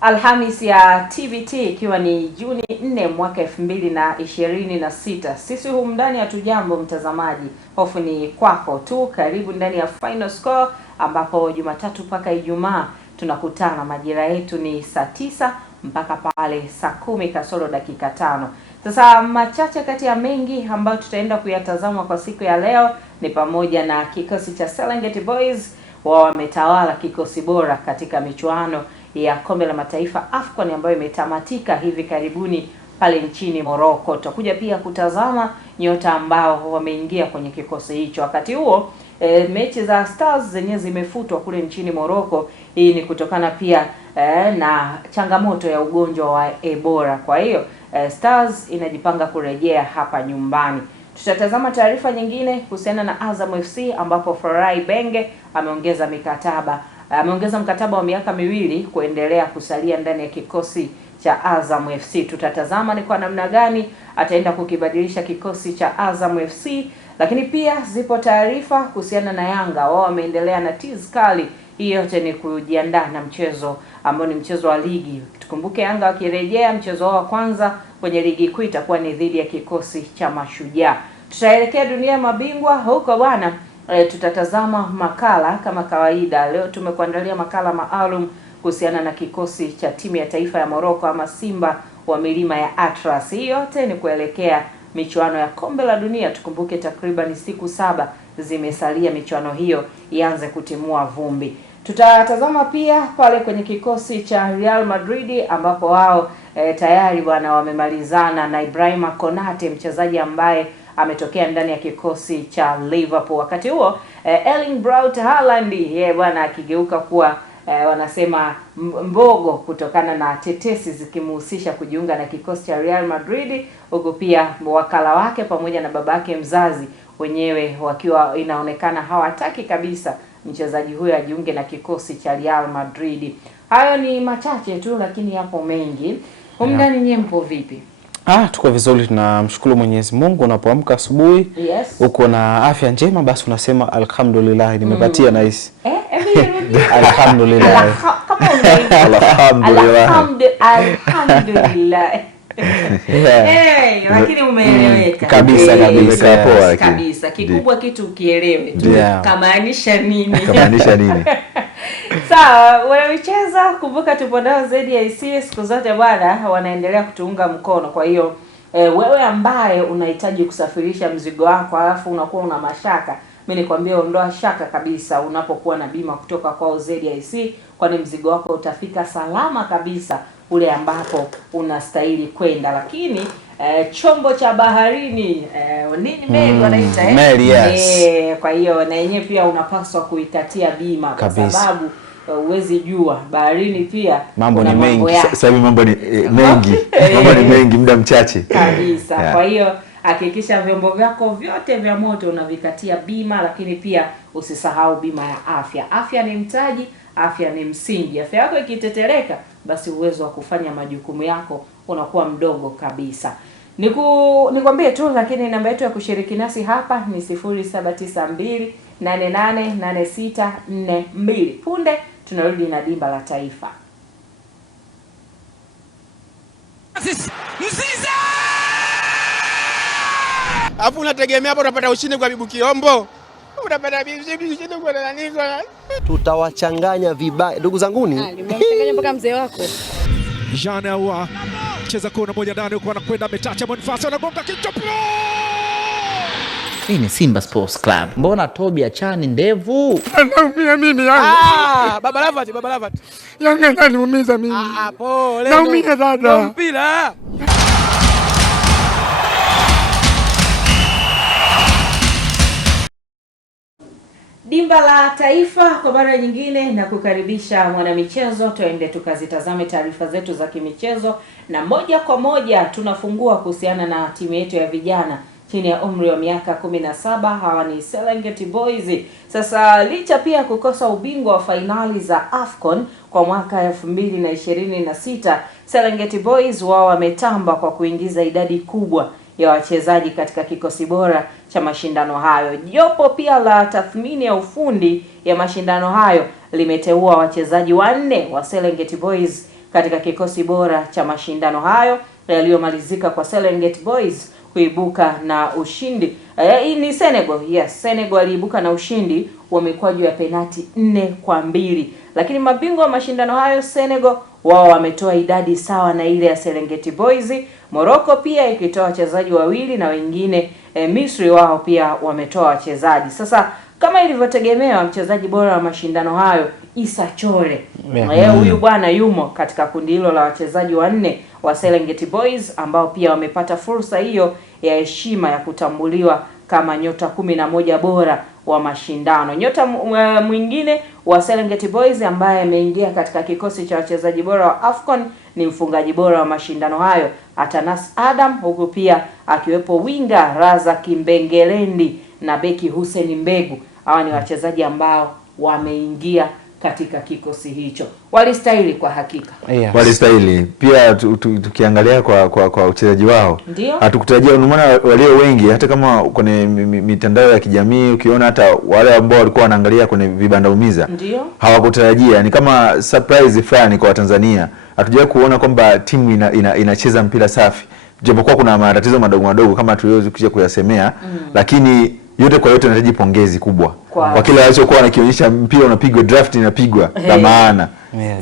Alhamisi ya TBT ikiwa ni Juni 4 mwaka 2026. Sisi humu ndani hatujambo mtazamaji. Hofu ni kwako tu. Karibu ndani ya Final Score ambapo Jumatatu mpaka Ijumaa tunakutana. Majira yetu ni saa 9 mpaka pale saa 10 kasoro dakika 5. Sasa machache kati ya mengi ambayo tutaenda kuyatazama kwa siku ya leo ni pamoja na kikosi cha Serengeti Boys wao wametawala kikosi bora katika michuano ya Kombe la Mataifa AFCON ambayo imetamatika hivi karibuni pale nchini Morocco. Tutakuja pia kutazama nyota ambao wameingia kwenye kikosi hicho. Wakati huo mechi za Stars zenyewe zimefutwa kule nchini Morocco. Hii ni kutokana pia na changamoto ya ugonjwa wa Ebola. Kwa hiyo Stars inajipanga kurejea hapa nyumbani. Tutatazama taarifa nyingine kuhusiana na Azam FC ambapo Farai Benge ameongeza mkataba wa miaka 2 kuendelea kusalia ndani ya kikosi cha Azam FC. Tutatazama ni kwa namna gani ataenda kukibadilisha kikosi cha Azam FC, lakini pia zipo taarifa kuhusiana na Yanga. Wao wameendelea na tizi kali. Hii yote ni kujiandaa na mchezo ambao ni mchezo wa ligi. Tukumbuke Yanga wakirejea mchezo wao wa kwanza kwenye ligi kuu itakuwa ni dhidi ya kikosi cha Mashujaa. Tutaelekea dunia ya mabingwa huko bwana. Tutatazama makala kama kawaida. Leo tumekuandalia makala maalum kuhusiana na kikosi cha timu ya taifa ya Morocco ama Simba wa milima ya Atlas. Hii yote ni kuelekea michuano ya Kombe la Dunia. Tukumbuke takriban siku 7 zimesalia michuano hiyo ianze kutimua vumbi. Tutatazama pia pale kwenye kikosi cha Real Madrid ambapo wao tayari bwana wamemalizana na Ibrahima Konate, mchezaji ambaye ametokea ndani ya kikosi cha Liverpool. Wakati huo Erling Braut Haaland yeye bwana akigeuka kuwa wanasema mbogo kutokana na tetesi zikimhusisha kujiunga na kikosi cha Real Madrid, huko pia wakala wake pamoja na babake mzazi wenyewe wakiwa inaonekana hawataki kabisa mchezaji huyo ajiunge na kikosi cha Real Madrid. Hayo ni machache tu lakini yapo mengi. Ndani nyie mpo vipi? Tuko vizuri, tunamshukuru Mwenyezi Mungu. Unapoamka asubuhi uko na afya njema, basi unasema alhamdulillah. Nimepatia nice. Alhamdulillah. Alhamdulillah. Lakini umeeleweka. Kabisa. Kikubwa kitu ukielewe tu. Kamaanisha nini? Sawa, wanamicheza kumbuka tupo nao ZIC siku zote bwana, wanaendelea kutuunga mkono. Kwa hiyo wewe ambaye unahitaji kusafirisha mzigo wako alafu unakuwa una mashaka, mimi nikwambie ondoa shaka kabisa unapokuwa na bima kutoka kwa ZIC, kwani mzigo wako utafika salama kabisa ule ambapo unastahili kwenda. Lakini chombo cha baharini meli wanaita meli, yes. Kwa hiyo na yenyewe pia unapaswa kuikatia bima kwa sababu uwezi jua baharini pia mambo ni mengi. Sasa mambo ni mengi. Mambo ni mengi muda mchache kabisa. Kwa hiyo hakikisha vyombo vyako vyote vya moto unavikatia bima, lakini pia usisahau bima ya afya. Afya ni mtaji, afya ni msingi. Afya yako ikitetereka, basi uwezo wa kufanya majukumu yako unakuwa mdogo kabisa. Nikwambie tu, lakini namba yetu ya kushiriki nasi hapa ni 0792888642. Punde tunarudi na dimba la taifa. Mzize! Hapo unategemea hapo utapata ushindi kwa Bibu Kiombo. Utapata ushindi kwa nani? Tutawachanganya vibaya ndugu zanguni. Nimemchanganya mpaka mzee wako. Jana wa cheza kona moja ndani huko anakwenda ametacha Bonifasi anagonga kichwa. Hii ni Simba Sports Club. Mbona Tobi achani ndevu? Naumia mimi Yanga. Baba Lavat. Yanga ananiumiza mimi. Pole. Naumia dada. Mpira. Dimba la taifa kwa mara nyingine na kukaribisha mwanamichezo, tuende tukazitazame taarifa zetu za kimichezo, na moja kwa moja tunafungua kuhusiana na timu yetu ya vijana chini ya umri wa miaka 17. Hawa ni Serengeti Boys. Sasa licha pia kukosa ubingwa wa fainali za AFCON kwa mwaka 2026, Serengeti Boys wao wametamba kwa kuingiza idadi kubwa ya wachezaji katika kikosi bora cha mashindano hayo. Jopo pia la tathmini ya ufundi ya mashindano hayo limeteua wachezaji 4 wa Serengeti Boys katika kikosi bora cha mashindano hayo yaliyomalizika kwa Serengeti Boys kuibuka na ushindi. Hii ni Senegal. Yes, Senegal aliibuka na ushindi wa mikwaju ya penati 4-2. Lakini mabingwa wa mashindano hayo Senegal wao wametoa idadi sawa na ile ya Serengeti Boys. Morocco pia ikitoa wachezaji wawili na wengine Misri wao pia wametoa wachezaji. Sasa kama ilivyotegemewa, mchezaji bora wa mashindano hayo Issa Chole. Huyu bwana yumo katika kundi hilo la wachezaji wanne wa Serengeti Boys ambao pia wamepata fursa hiyo ya heshima ya kutambuliwa kama nyota 11 bora wa mashindano. Nyota mwingine wa Serengeti Boys ambaye ameingia katika kikosi cha wachezaji bora wa AFCON ni mfungaji bora wa mashindano hayo Atanas Adam, huku pia akiwepo winga Raza Kimbengelendi na beki Hussein Mbegu. Hawa ni wachezaji ambao wameingia katika kikosi hicho. Walistahili kwa hakika. Yes. Walistahili. Pia tukiangalia kwa uchezaji wao. Hatukutarajia, maana walio wengi hata kama kwenye mitandao ya kijamii ukiona hata wale ambao walikuwa wanaangalia kwenye vibanda umiza hawakutarajia. Ni kama surprise fulani kwa Tanzania. Hatujawahi kuona kwamba timu inacheza mpira safi. Japokuwa kuna matatizo madogo kama tuliyokuja kuyasemea, lakini yote kwa yote inahitaji pongezi kubwa kwa kile walichokuwa wanakionyesha. Mpira unapigwa, draft inapigwa la maana.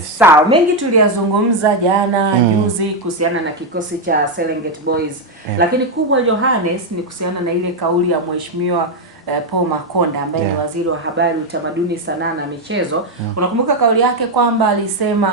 Sawa, mengi tuliyazungumza jana juzi kuhusiana na kikosi cha Serengeti Boys. Lakini kubwa Johannes ni kuhusiana na ile kauli ya Mheshimiwa Paul Makonda ambaye ni waziri wa habari, utamaduni, sanaa na michezo. Unakumbuka kauli yake kwamba alisema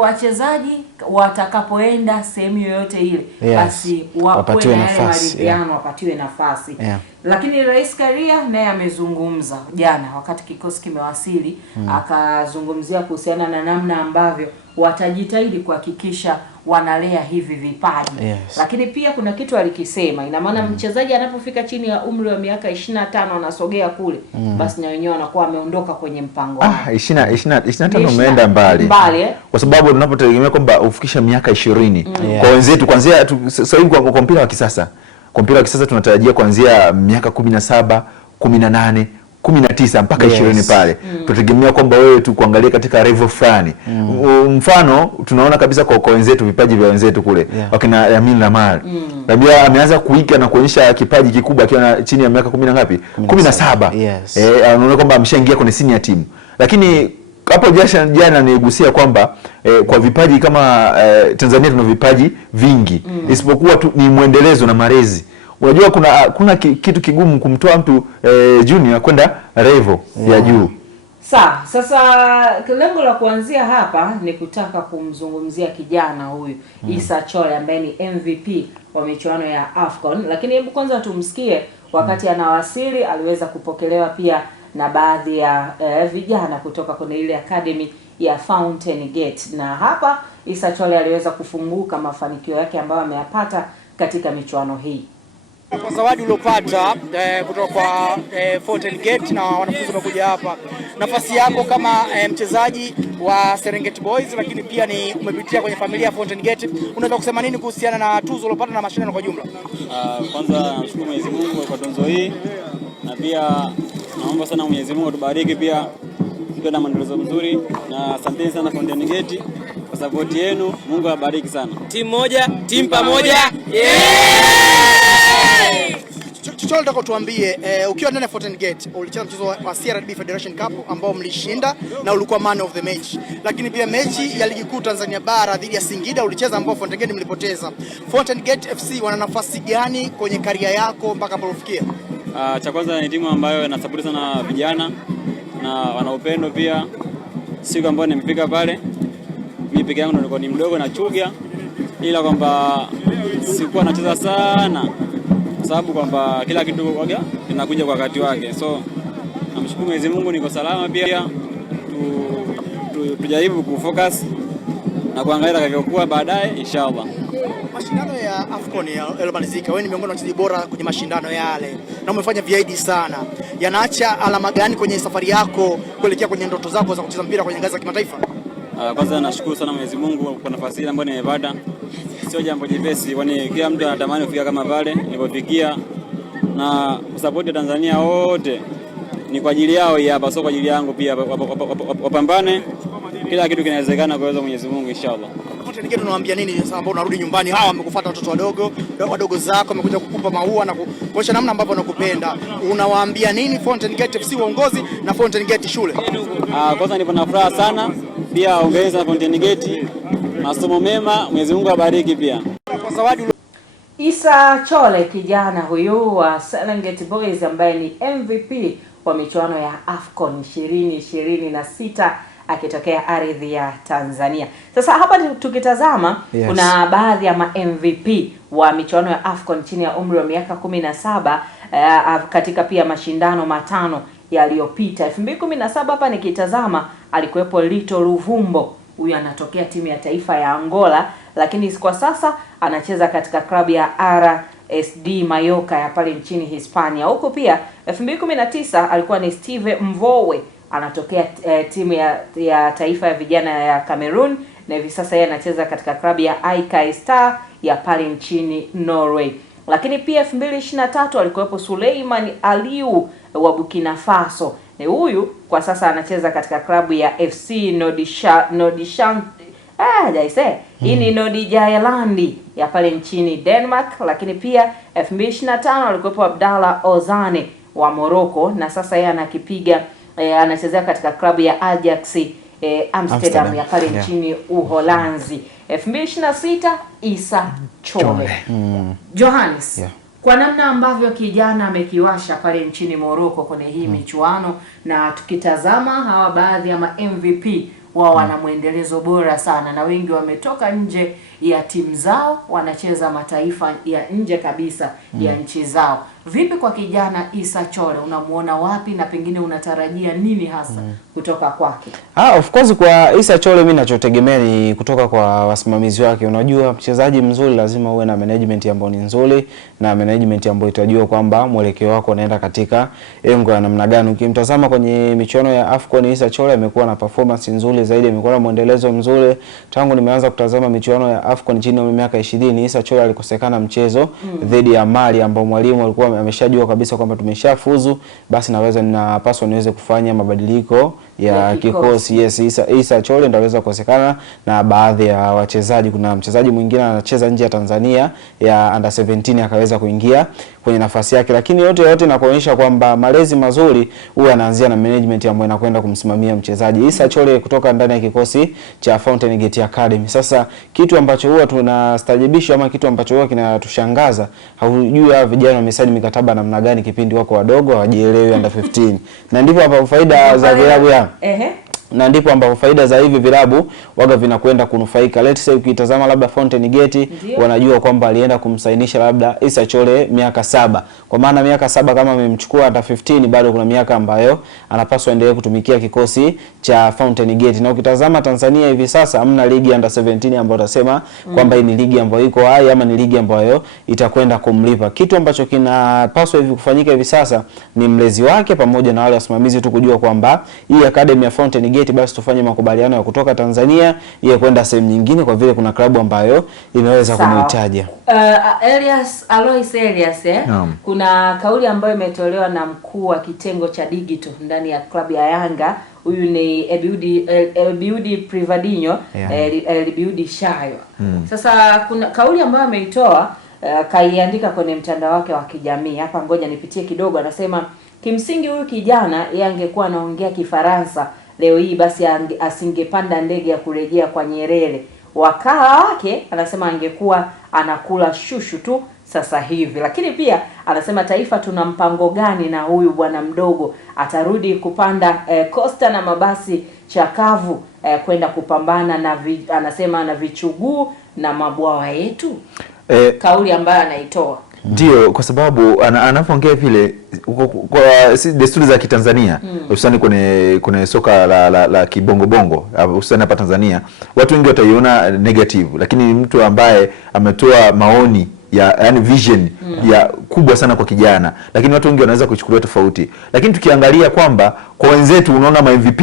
wachezaji watakapoenda sehemu yoyote ile basi wapatiwe nafasi, wapatiwe nafasi. Lakini Rais Karia naye amezungumza jana wakati kikosi kimewasili, akazungumzia kuhusiana na namna ambavyo watajitahidi kuhakikisha wanalea hivi vipaji. Lakini pia kuna kitu alikisema, ina maana mchezaji anapofika chini ya umri wa miaka 25 anasogea kule, basi na wenyewe wanakuwa wameondoka kwenye mpango wao. 25 umeenda mbali. Kwa sababu tunapotegemea kwamba ufikisha miaka 20 kwa wenzetu kuanzia sasa hivi kwa mpira wa kisasa. Kwa mpira wa kisasa tunatarajia kuanzia miaka 17, 18, 19 mpaka 20 pale. Tutegemea kwamba wewe tu kuangalia katika level fulani. Mfano tunaona kabisa kwa wenzetu, vipaji vya wenzetu kule. Wakina Lamine Yamal. Labda ameanza kuika na kuonyesha kipaji kikubwa akiwa chini ya miaka 10 ngapi? 17. Anaona kwamba ameshaingia kwenye senior team. Lakini hapo jana niligusia kwamba kwa vipaji kama Tanzania tuna vipaji vingi. Isipokuwa tu ni muendelezo na malezi. Unajua kuna kitu kigumu kumtoa mtu junior kwenda level ya juu. Sasa lengo la kuanzia hapa ni kutaka kumzungumzia kijana huyu Issa Chole ambaye ni MVP wa michuano ya AFCON. Lakini hebu kwanza tumsikie wakati anawasili, aliweza kupokelewa pia na baadhi ya vijana kutoka kwenye ile academy ya Fountain Gate. Na hapa Issa Chole aliweza kufunguka mafanikio yake ambayo ameyapata katika michuano hii. Kwa zawadi uliopata kutoka kwa Fountain Gate na wanafunzi wamekuja hapa, nafasi yako kama mchezaji wa Serengeti Boys, lakini pia ni umepitia kwenye familia ya Fountain Gate, unaweza kusema nini kuhusiana na tuzo uliopata na mashindano kwa jumla? Kwanza nashukuru Mwenyezi Mungu kwa tuzo hii, na pia naomba sana Mwenyezi Mungu atubariki pia na maendeleo mzuri, na asanteni sana Fountain Gate kwa support yenu. Mungu awabariki sana. Timu moja, timu pamoja. Chochote nataka tuambie, ukiwa ndani ya Fountain Gate ulicheza mchezo wa CRDB Federation Cup ambao mlishinda na ulikuwa man of the match, lakini pia mechi ya ligi kuu Tanzania bara dhidi ya Singida ulicheza ambao Fountain Gate mlipoteza. Fountain Gate FC wana nafasi gani kwenye karia yako mpaka hapo ulifikia? Cha kwanza ni timu ambayo inasupport sana vijana na wana upendo pia. Siku ambayo nimefika pale, mimi peke yangu nilikuwa ni mdogo na chuga, ila kwamba sikuwa nacheza sana kwa sababu kwamba kila kitu waga kinakuja kwa wakati wake. So namshukuru Mwenyezi Mungu niko salama pia. Tujaribu kufocus na kuangalia atakavyokuwa baadaye inshallah. Mashindano ya AFCON yalomalizika, wewe ni miongoni mwa wachezaji bora kwenye mashindano yale na umefanya viaidi sana. Yanaacha alama gani kwenye safari yako kuelekea kwenye ndoto zako za kucheza mpira kwenye ngazi ya kimataifa? Kwanza nashukuru sana Mwenyezi Mungu kwa nafasi ile ambayo nimepata. Sio jambo jepesi, kwani kila mtu anatamani kufika kama pale nilipofikia, na support ya Tanzania wote ni kwa ajili yao hapa, sio kwa ajili yangu pia. Wapambane kila kitu kinawezekana kwa uwezo wa Mwenyezi Mungu inshallah. Fountain Gate unawaambia nini sasa ambao unarudi nyumbani, hawa wamekufuata watoto wadogo zako, wamekuja kukupa maua na kuonyesha namna ambavyo wanakupenda. Unawaambia nini Fountain Gate FC uongozi na Fountain Gate shule? Kwanza nipo na furaha sana, pia ongeza na Fountain Gate, masomo mema, Mwenyezi Mungu abariki pia. Kwa zawadi Issa Chole, kijana huyu wa Serengeti Boys ambaye ni MVP wa michuano ya AFCON 2026 akitokea ardhi ya Tanzania. Sasa hapa tukitazama, yes, kuna baadhi ya ma-MVP wa michuano ya AFCON chini ya umri wa miaka 17 katika pia mashindano matano yaliyopita. 2017 hapa nikitazama alikuwepo Lito Luvumbo. Huyu anatokea timu ya taifa ya Angola, lakini kwa sasa anacheza katika klabu ya RSD Mallorca ya pale nchini Hispania. Huko pia 2019 alikuwa ni Steve Mvowe, anatokea timu ya taifa ya vijana ya Cameroon, na hivi sasa yeye anacheza katika klabu ya AEK Star ya pale nchini Norway. Lakini pia 2023 alikuwepo Suleiman Aliou wa Burkina Faso. Huyu kwa sasa anacheza katika klabu ya FC Nordjylland hii ni Nordjylland ya pale nchini Denmark. Lakini pia 2025 alikuwepo Abdallah Ozane wa Morocco, na sasa yeye anakipiga anachezea katika klabu ya Ajax Amsterdam ya pale nchini Uholanzi. 2026 Issa Chole. Johannes, kwa namna ambavyo kijana amekiwasha pale nchini Morocco kwenye hii michuano, na tukitazama hawa baadhi ya ma-MVP wao wana muendelezo bora sana, na wengi wametoka nje ya timu zao, wanacheza mataifa ya nje kabisa ya nchi zao. Vipi kwa kijana Issa Chole, unamuona wapi na pengine unatarajia nini hasa kutoka kwake? Of course kwa Issa Chole mimi ninachotegemea ni kutoka kwa wasimamizi wake. Unajua mchezaji mzuri lazima uwe na management ambayo ni nzuri, na management ambayo itajua kwamba mwelekeo wako unaenda katika engo ya namna gani. Ukimtazama kwenye michuano ya AFCON, Issa Chole amekuwa na performance nzuri zaidi, amekuwa na muendelezo mzuri. Tangu nimeanza kutazama michuano ya AFCON chini ya miaka 20, Issa Chole alikosekana mchezo dhidi ya Mali ambao mwalimu alikuwa ameshajua kabisa kwamba tumeshafuzu, basi napaswa niweze kufanya mabadiliko ya kikosi. Yes, Issa Chole ndio anaweza kukosekana na baadhi ya wachezaji. Kuna mchezaji mwingine anacheza nje ya Tanzania ya under 17 akaweza kuingia kwenye nafasi yake, lakini yote na kuonyesha kwamba malezi mazuri huwa yanaanzia na management ambayo inakwenda kumsimamia mchezaji. Issa Chole kutoka ndani ya kikosi cha Fountain Gate Academy. Sasa kitu ambacho huwa tunastajabishwa ama kitu ambacho huwa kinatushangaza, haujui hawa vijana wamesaini mikataba namna gani kipindi wako wadogo, hawajielewi under 15. Na ndipo hapa faida za vilabu na ndipo ambapo faida za hivi vilabu waga vinakwenda kunufaika. Let's say ukitazama labda Fountain Gate wanajua kwamba alienda kumsainisha labda Issa Chole miaka 7. Kwa maana miaka 7 kama amemchukua hata 15, bado kuna miaka ambayo anapaswa endelee kutumikia kikosi cha Fountain Gate. Na ukitazama Tanzania hivi sasa hamna ligi under 17 ambayo utasema kwamba hii ni ligi ambayo iko hai ama ni ligi ambayo itakwenda kumlipa. Kitu ambacho kinapaswa hivi kufanyika hivi sasa ni mlezi wake pamoja na wale wasimamizi tu kujua kwamba hii academy ya Fountain Gate basi tufanye makubaliano ya kutoka Tanzania ya kwenda sehemu nyingine, kwa vile kuna klabu ambayo imeweza kumhitaji. Alois Elias kuna kauli ambayo imetolewa na mkuu wa kitengo cha digital ndani ya klabu ya Yanga. Huyu ni Ebiudi Privadinho, Ebiudi Shayo. Sasa kuna kauli ambayo ameitoa, kaiandika kwenye mtandao wake wa kijamii. Hapa ngoja nipitie kidogo. Anasema kimsingi huyu kijana yeye angekuwa anaongea Kifaransa leo hii, basi asingepanda ndege ya kurejea kwa Nyerere. Wakala wake anasema angekuwa anakula shushu tu sasa hivi. Lakini pia anasema taifa tuna mpango gani na huyu bwana mdogo, atarudi kupanda Costa na mabasi chakavu kwenda kupambana na anasema na vichuguu na mabwawa yetu. Kauli ambayo anaitoa ndio kwa sababu anapoongea vile kwa desturi za Kitanzania, hususani kwenye soka la kibongo bongo, hususani hapa Tanzania, watu wengi wataiona negative, lakini mtu ambaye ametoa maoni yani vision ya kubwa sana kwa kijana, lakini watu wengi wanaweza kuchukulia tofauti. Lakini tukiangalia kwamba kwa wenzetu, unaona ma MVP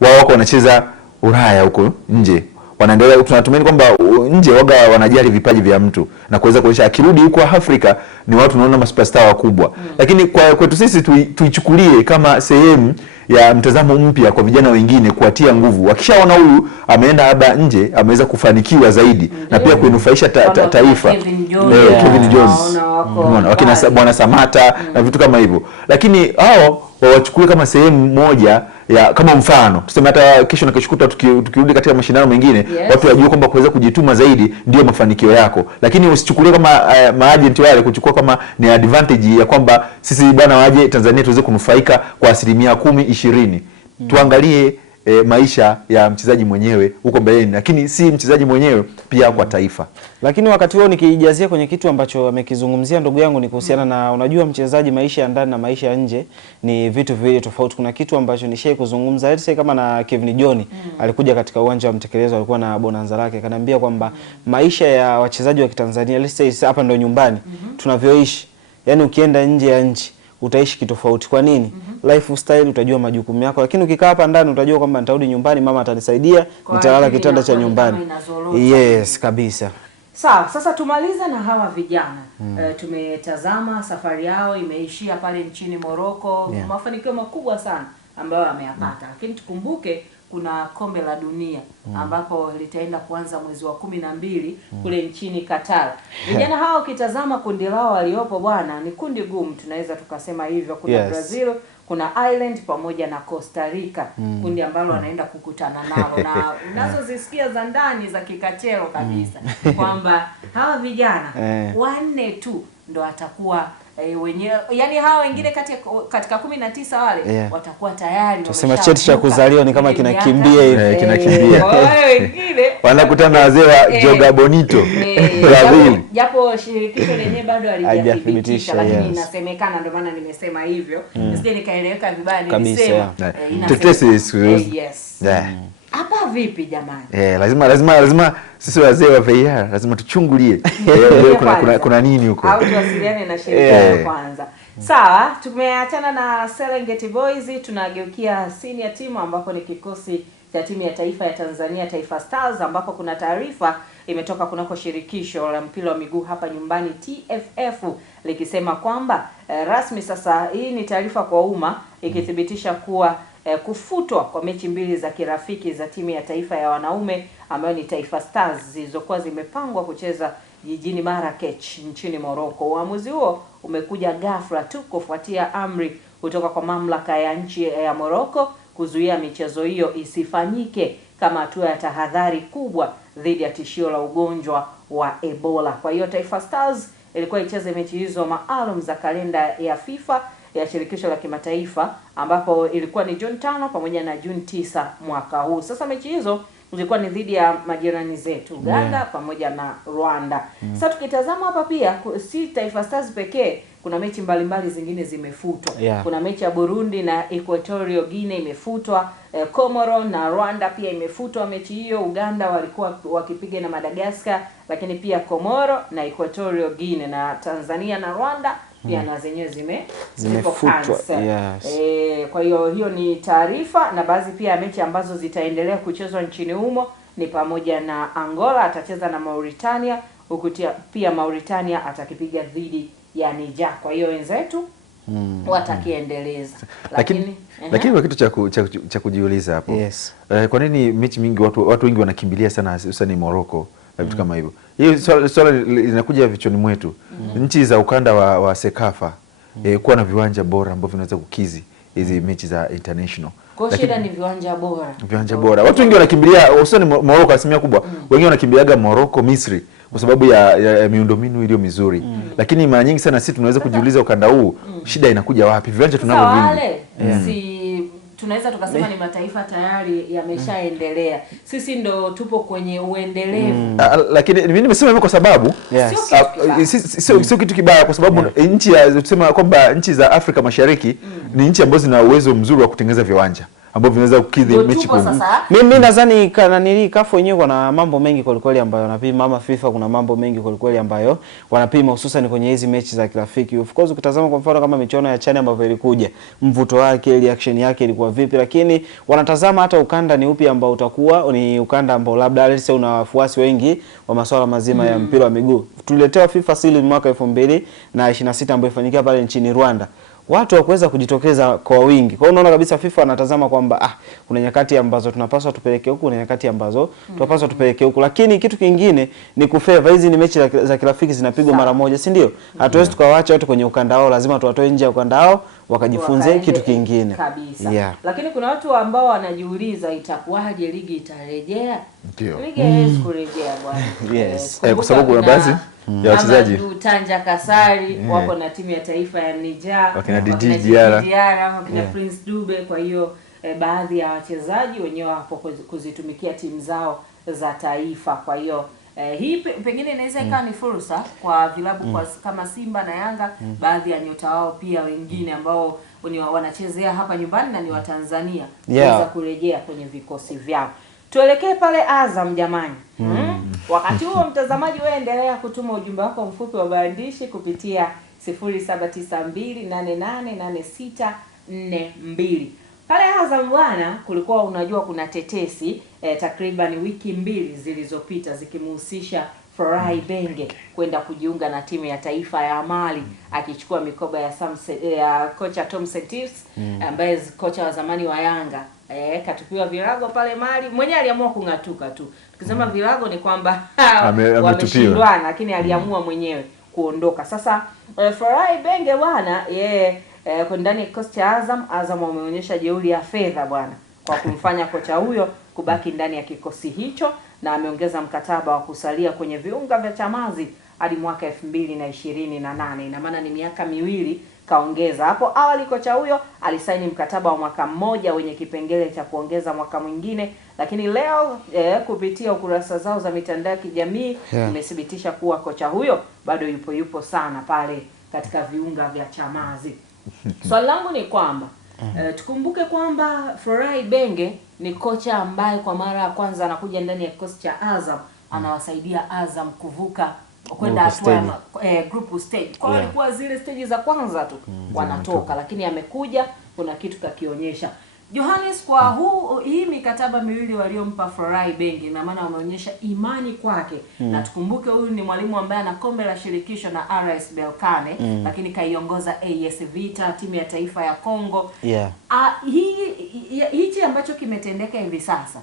wao wako wanacheza Ulaya huko nje, wanaendelea, tunatumaini kwamba nje waga wanajali vipaji vya mtu na kuweza kuonyesha akirudi huko Afrika ni watu tunaona superstar wakubwa. Lakini kwa kwetu sisi tuichukulie kama sehemu ya mtazamo mpya kwa vijana wengine, kuatia nguvu. Wakishaona huyu ameenda labda nje ameweza kufanikiwa zaidi na pia kuinufaisha taifa. Kevin Jones, unaona wakina Bwana Samata na vitu kama hivyo, lakini hao wachukue kama sehemu moja ya kama mfano, tuseme hata kesho na kesho kutwa tukirudi katika mashindano mengine, watu wajue kwamba kuweza kujituma zaidi ndio mafanikio yako, lakini usichukulie kama maagent wale kuchukua kama ni advantage ya kwamba sisi bwana waje Tanzania tuweze kunufaika kwa 10%, 20%. Tuangalie maisha ya mchezaji mwenyewe huko mbeleni, lakini si mchezaji mwenyewe pia kwa taifa. Lakini wakati huo nikijazia kwenye kitu ambacho amekizungumzia ndugu yangu ni kuhusiana na, unajua mchezaji, maisha ya ndani na maisha ya nje ni vitu viwili tofauti. Kuna kitu ambacho nishai kuzungumza, let's say kama na Kevin John alikuja katika uwanja wa Mtekelezo, alikuwa na bonanza lake, akaniambia kwamba maisha ya wachezaji wa Kitanzania, let's say hapa ndo nyumbani tunavyoishi, yani ukienda nje ya nchi utaishi kitofauti. Kwa nini? Lifestyle, utajua majukumu yako, lakini ukikaa hapa ndani utajua kwamba nitarudi nyumbani, mama atanisaidia, nitalala kitanda cha nyumbani. Yes, kabisa. Sawa, sasa tumalize na hawa vijana. Tumetazama safari yao imeishia pale nchini Morocco, mafanikio makubwa sana ambayo ameyapata. Lakini tukumbuke kuna kombe la dunia ambapo litaenda kuanza mwezi wa 12 kule nchini Qatar. Vijana hao ukitazama kundi lao waliopo bwana, ni kundi gumu, tunaweza tukasema hivyo. Kuna Brazil, kuna Ireland pamoja na Costa Rica, kundi ambalo wanaenda kukutana nalo na unazozisikia za ndani za kikachero kabisa kwamba hawa vijana 4 tu ndo atakuwa wenyewe, yani hawa wengine katika 19 wale watakuwa tayari tuseme cheti cha kuzaliwa ni kama kinakimbia hivi, kinakimbia. Wengine wanakutana na wazee wa Joga Bonito Brazil, japo shirikisho lenyewe bado halijathibitisha, lakini inasemekana, ndio maana nimesema hivyo, nisije nikaeleweka vibaya, nilisema yes. Hapa vipi jamani? Lazima sisi wazee wa VAR lazima tuchungulie kuna nini huko, au tuwasiliane na shirika kwanza. Sawa, tumeachana na Serengeti Boys, tunageukia senior team ambapo ni kikosi cha timu ya taifa ya Tanzania, Taifa Stars, ambapo kuna taarifa imetoka kunako shirikisho la mpira wa miguu hapa nyumbani TFF likisema kwamba rasmi sasa, hii ni taarifa kwa umma ikithibitisha kuwa kufutwa kwa mechi 2 za kirafiki za timu ya taifa ya wanaume ambayo ni Taifa Stars zilizokuwa zimepangwa kucheza jijini Marrakech nchini Morocco. Uamuzi huo umekuja ghafla tu kufuatia amri kutoka kwa mamlaka ya nchi ya Morocco kuzuia michezo hiyo isifanyike kama hatua ya tahadhari kubwa dhidi ya tishio la ugonjwa wa Ebola. Kwa hiyo Taifa Stars ilikuwa icheze mechi hizo maalum za kalenda ya FIFA ya shirikisho la kimataifa ambapo ilikuwa ni Juni 5 pamoja na Juni 9 mwaka huu. Sasa mechi hizo zilikuwa ni dhidi ya majirani zetu Uganda pamoja na Rwanda. Sasa tukitazama hapa pia si Taifa Stars pekee, kuna mechi mbalimbali zingine zimefutwa. Kuna mechi ya Burundi na Equatorial Guinea imefutwa, Komoro na Rwanda pia imefutwa mechi hiyo. Uganda walikuwa wakipiga na Madagascar, lakini pia Komoro na Equatorial Guinea, na Tanzania na Rwanda pia na zenyewe zimefutwa. Kwa hiyo ni taarifa, na baadhi pia mechi ambazo zitaendelea kuchezwa nchini humo ni pamoja na Angola atacheza na Mauritania, huku pia Mauritania atakipiga dhidi ya Niger. Kwa hiyo wenzetu watakiendeleza. Lakini kwa kitu cha kujiuliza hapo. Kwa nini mechi mingi watu wengi wanakimbilia sana hususan Morocco na vitu kama hivyo? Hiyo swala linakuja vichoni mwetu. Nchi za ukanda wa Sekafa kuwa na viwanja bora ambavyo vinaweza kukizi hizi mechi za international. Kwa shida ni viwanja bora. Viwanja bora. Watu wengi wanakimbilia hususan Morocco, asilimia kubwa. Wengine wanakimbiliaga Morocco, Misri kwa sababu ya miundombinu iliyo mizuri. Lakini mara nyingi sana sisi tunaweza kujiuliza ukanda huu shida inakuja wapi? Viwanja tunavyo vingi. Tunaweza tukasema ni mataifa tayari yameshaendelea. Sisi ndo tupo kwenye uendelevu. Lakini mimi nimesema hivyo kwa sababu sio kitu kibaya, kwa sababu nchi tusema kwamba nchi za Afrika Mashariki ni nchi ambazo zina uwezo mzuri wa kutengeneza viwanja ambavyo vinaweza kukidhi mechi kubwa. Mimi nadhani kananili kafu wenyewe kuna mambo mengi kweli ambayo wanapima, ama FIFA kuna mambo mengi kweli ambayo wanapima, hususan kwenye hizi mechi za kirafiki. Of course ukitazama kwa mfano kama michuano ya China ambavyo ilikuja, mvuto wake, reaction yake ilikuwa vipi, lakini wanatazama hata ukanda ni upi ambao utakuwa ni ukanda ambao labda lese una wafuasi wengi wa masuala mazima ya mpira wa miguu. Tuliletewa FIFA Series mwaka 2026 ambayo ifanyika pale nchini Rwanda. watu wakuweza kujitokeza kwa wingi. Kwa hiyo unaona kabisa FIFA anatazama kwamba kuna nyakati ambazo tunapaswa tupeleke huku, kuna nyakati ambazo tunapaswa tupeleke huku. Lakini kitu kingine ni kufeva, hizi ni mechi za kirafiki zinapigwa mara moja, si ndio? Hatuwezi tukawaacha watu kwenye ukanda wao, lazima tuwatoe nje ya ukanda wao wakajifunze kitu kingine kabisa. Lakini kuna watu ambao wanajiuliza itakuwaje ligi itarejea? Ligi haiwezi kurejea bwana. Kwa sababu kuna baadhi ya wachezaji Tanja Kasari wako na timu ya taifa ya Niger, wakina Didi Diara, wakina Prince Dube. Kwa hiyo baadhi ya wachezaji wenyewe hapo kuzitumikia timu zao za taifa. Kwa hiyo hii pengine inaweza ikawa ni fursa kwa vilabu kama Simba na Yanga, baadhi ya nyota wao pia wengine ambao wanachezea hapa nyumbani na ni wa Tanzania kuweza kurejea kwenye vikosi vyao. Tuelekee pale Azam jamani. Wakati huo mtazamaji, wewe endelea kutuma ujumbe wako mfupi wa maandishi kupitia 0792888642. Pale Azam bwana, kulikuwa unajua kuna tetesi takriban wiki 2 zilizopita zikimhusisha Florai Benge kwenda kujiunga na timu ya taifa ya Mali, akichukua mikoba ya kocha Tom Saintfiet ambaye kocha wa zamani wa Yanga. Katupiwa virago pale Mali. Mwenyewe aliamua kung'atuka tu. Tukisema virago ni kwamba wameshindwana, lakini aliamua mwenyewe kuondoka. Sasa Florai Benge bwana, yeye ndani ya kikosi cha Azam wameonyesha jeuri ya fedha bwana kwa kumfanya kocha huyo kubaki ndani ya kikosi hicho, na ameongeza mkataba wa kusalia kwenye viunga vya Chamazi hadi mwaka 2028. Ina maana ni miaka 2 kaongeza. Hapo awali kocha huyo alisaini mkataba wa mwaka 1 wenye kipengele cha kuongeza mwaka mwingine, lakini leo kupitia ukurasa zao za mitandao ya kijamii imethibitisha kuwa kocha huyo bado yupo sana pale katika viunga vya Chamazi. Swali langu ni kwamba tukumbuke kwamba Florai Benge ni kocha ambaye kwa mara ya kwanza anakuja ndani ya kikosi cha Azam, anawasaidia Azam kuvuka kwenda hatua group stage. Kwa hiyo ilikuwa zile stage za kwanza tu wanatoka, lakini amekuja kuna kitu kakionyesha. Johannes, kwa hii mikataba 2 waliompa Florai Benge, na maana wameonyesha imani kwake. Na tukumbuke huyu ni mwalimu ambaye ana kombe la shirikisho na RS Berkane, lakini kaiongoza AS Vita, timu ya taifa ya Kongo. Hichi ambacho kimetendeka hivi sasa,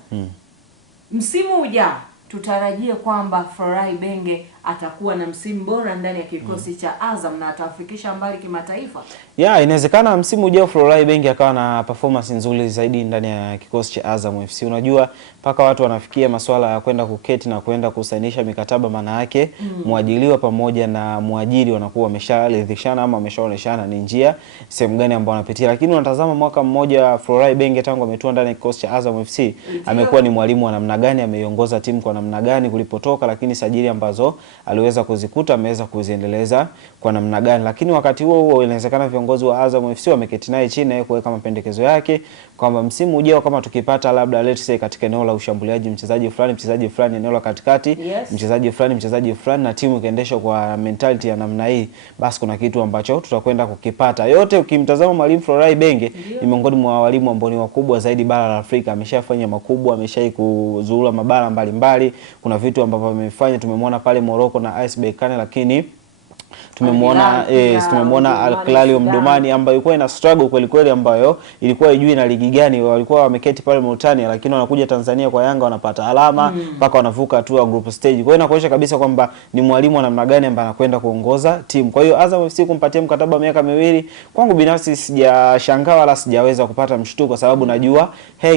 msimu ujao tutarajie kwamba Florai Benge atakuwa na msimu bora ndani ya kikosi cha Azam na atafikisha mbali kimataifa. Inawezekana msimu ujao Florai Benge akawa na performance nzuri zaidi ndani ya kikosi cha Azam FC. Unajua mpaka watu wanafikia masuala ya kwenda kuketi na kwenda kusainisha mikataba, maana yake muajiriwa pamoja na muajiri wanakuwa wamesharidhishana ama wameshaoneshana ni njia sehemu gani ambayo wanapitia. Lakini unatazama mwaka mmoja Florai Benge tangu ametua ndani ya kikosi cha Azam FC, amekuwa ni mwalimu wa namna gani, ameiongoza timu kwa namna gani kulipotoka, lakini sajili ambazo aliweza kuzikuta ameweza kuziendeleza kwa namna gani. Lakini wakati huo inawezekana viongozi wa Azam FC wameketi naye chini na kuweka mapendekezo yake kwamba msimu ujao kama tukipata labda let's say katika eneo la ushambuliaji mchezaji fulani eneo la katikati, mchezaji fulani na timu ikiendeshwa kwa mentality ya namna hii, basi kuna kitu ambacho tutakwenda kukipata. Yote ukimtazama mwalimu Florai Benge ni miongoni mwa walimu ambao ni wakubwa zaidi bara la Afrika. Ameshafanya makubwa, ameshai kuzuru mabara mbalimbali. Kuna vitu ambavyo amefanya, tumemwona pale Morocco na AS Berkane, lakini tumemwona Al Hilal Omdurman ambayo ilikuwa ina struggle kweli kweli, ambayo ilikuwa ijui na ligi gani, walikuwa wameketi pale Mauritania, lakini wanakuja Tanzania kwa Yanga wanapata alama mpaka wanavuka hatua group stage. Kwa hiyo inakuonyesha kabisa kwamba ni mwalimu wa namna gani ambaye anakwenda kuongoza timu. Kwa hiyo Azam FC kumpatia mkataba miaka 2, kwangu binafsi sijashangaa wala sijaweza kupata mshtuko, kwa sababu najua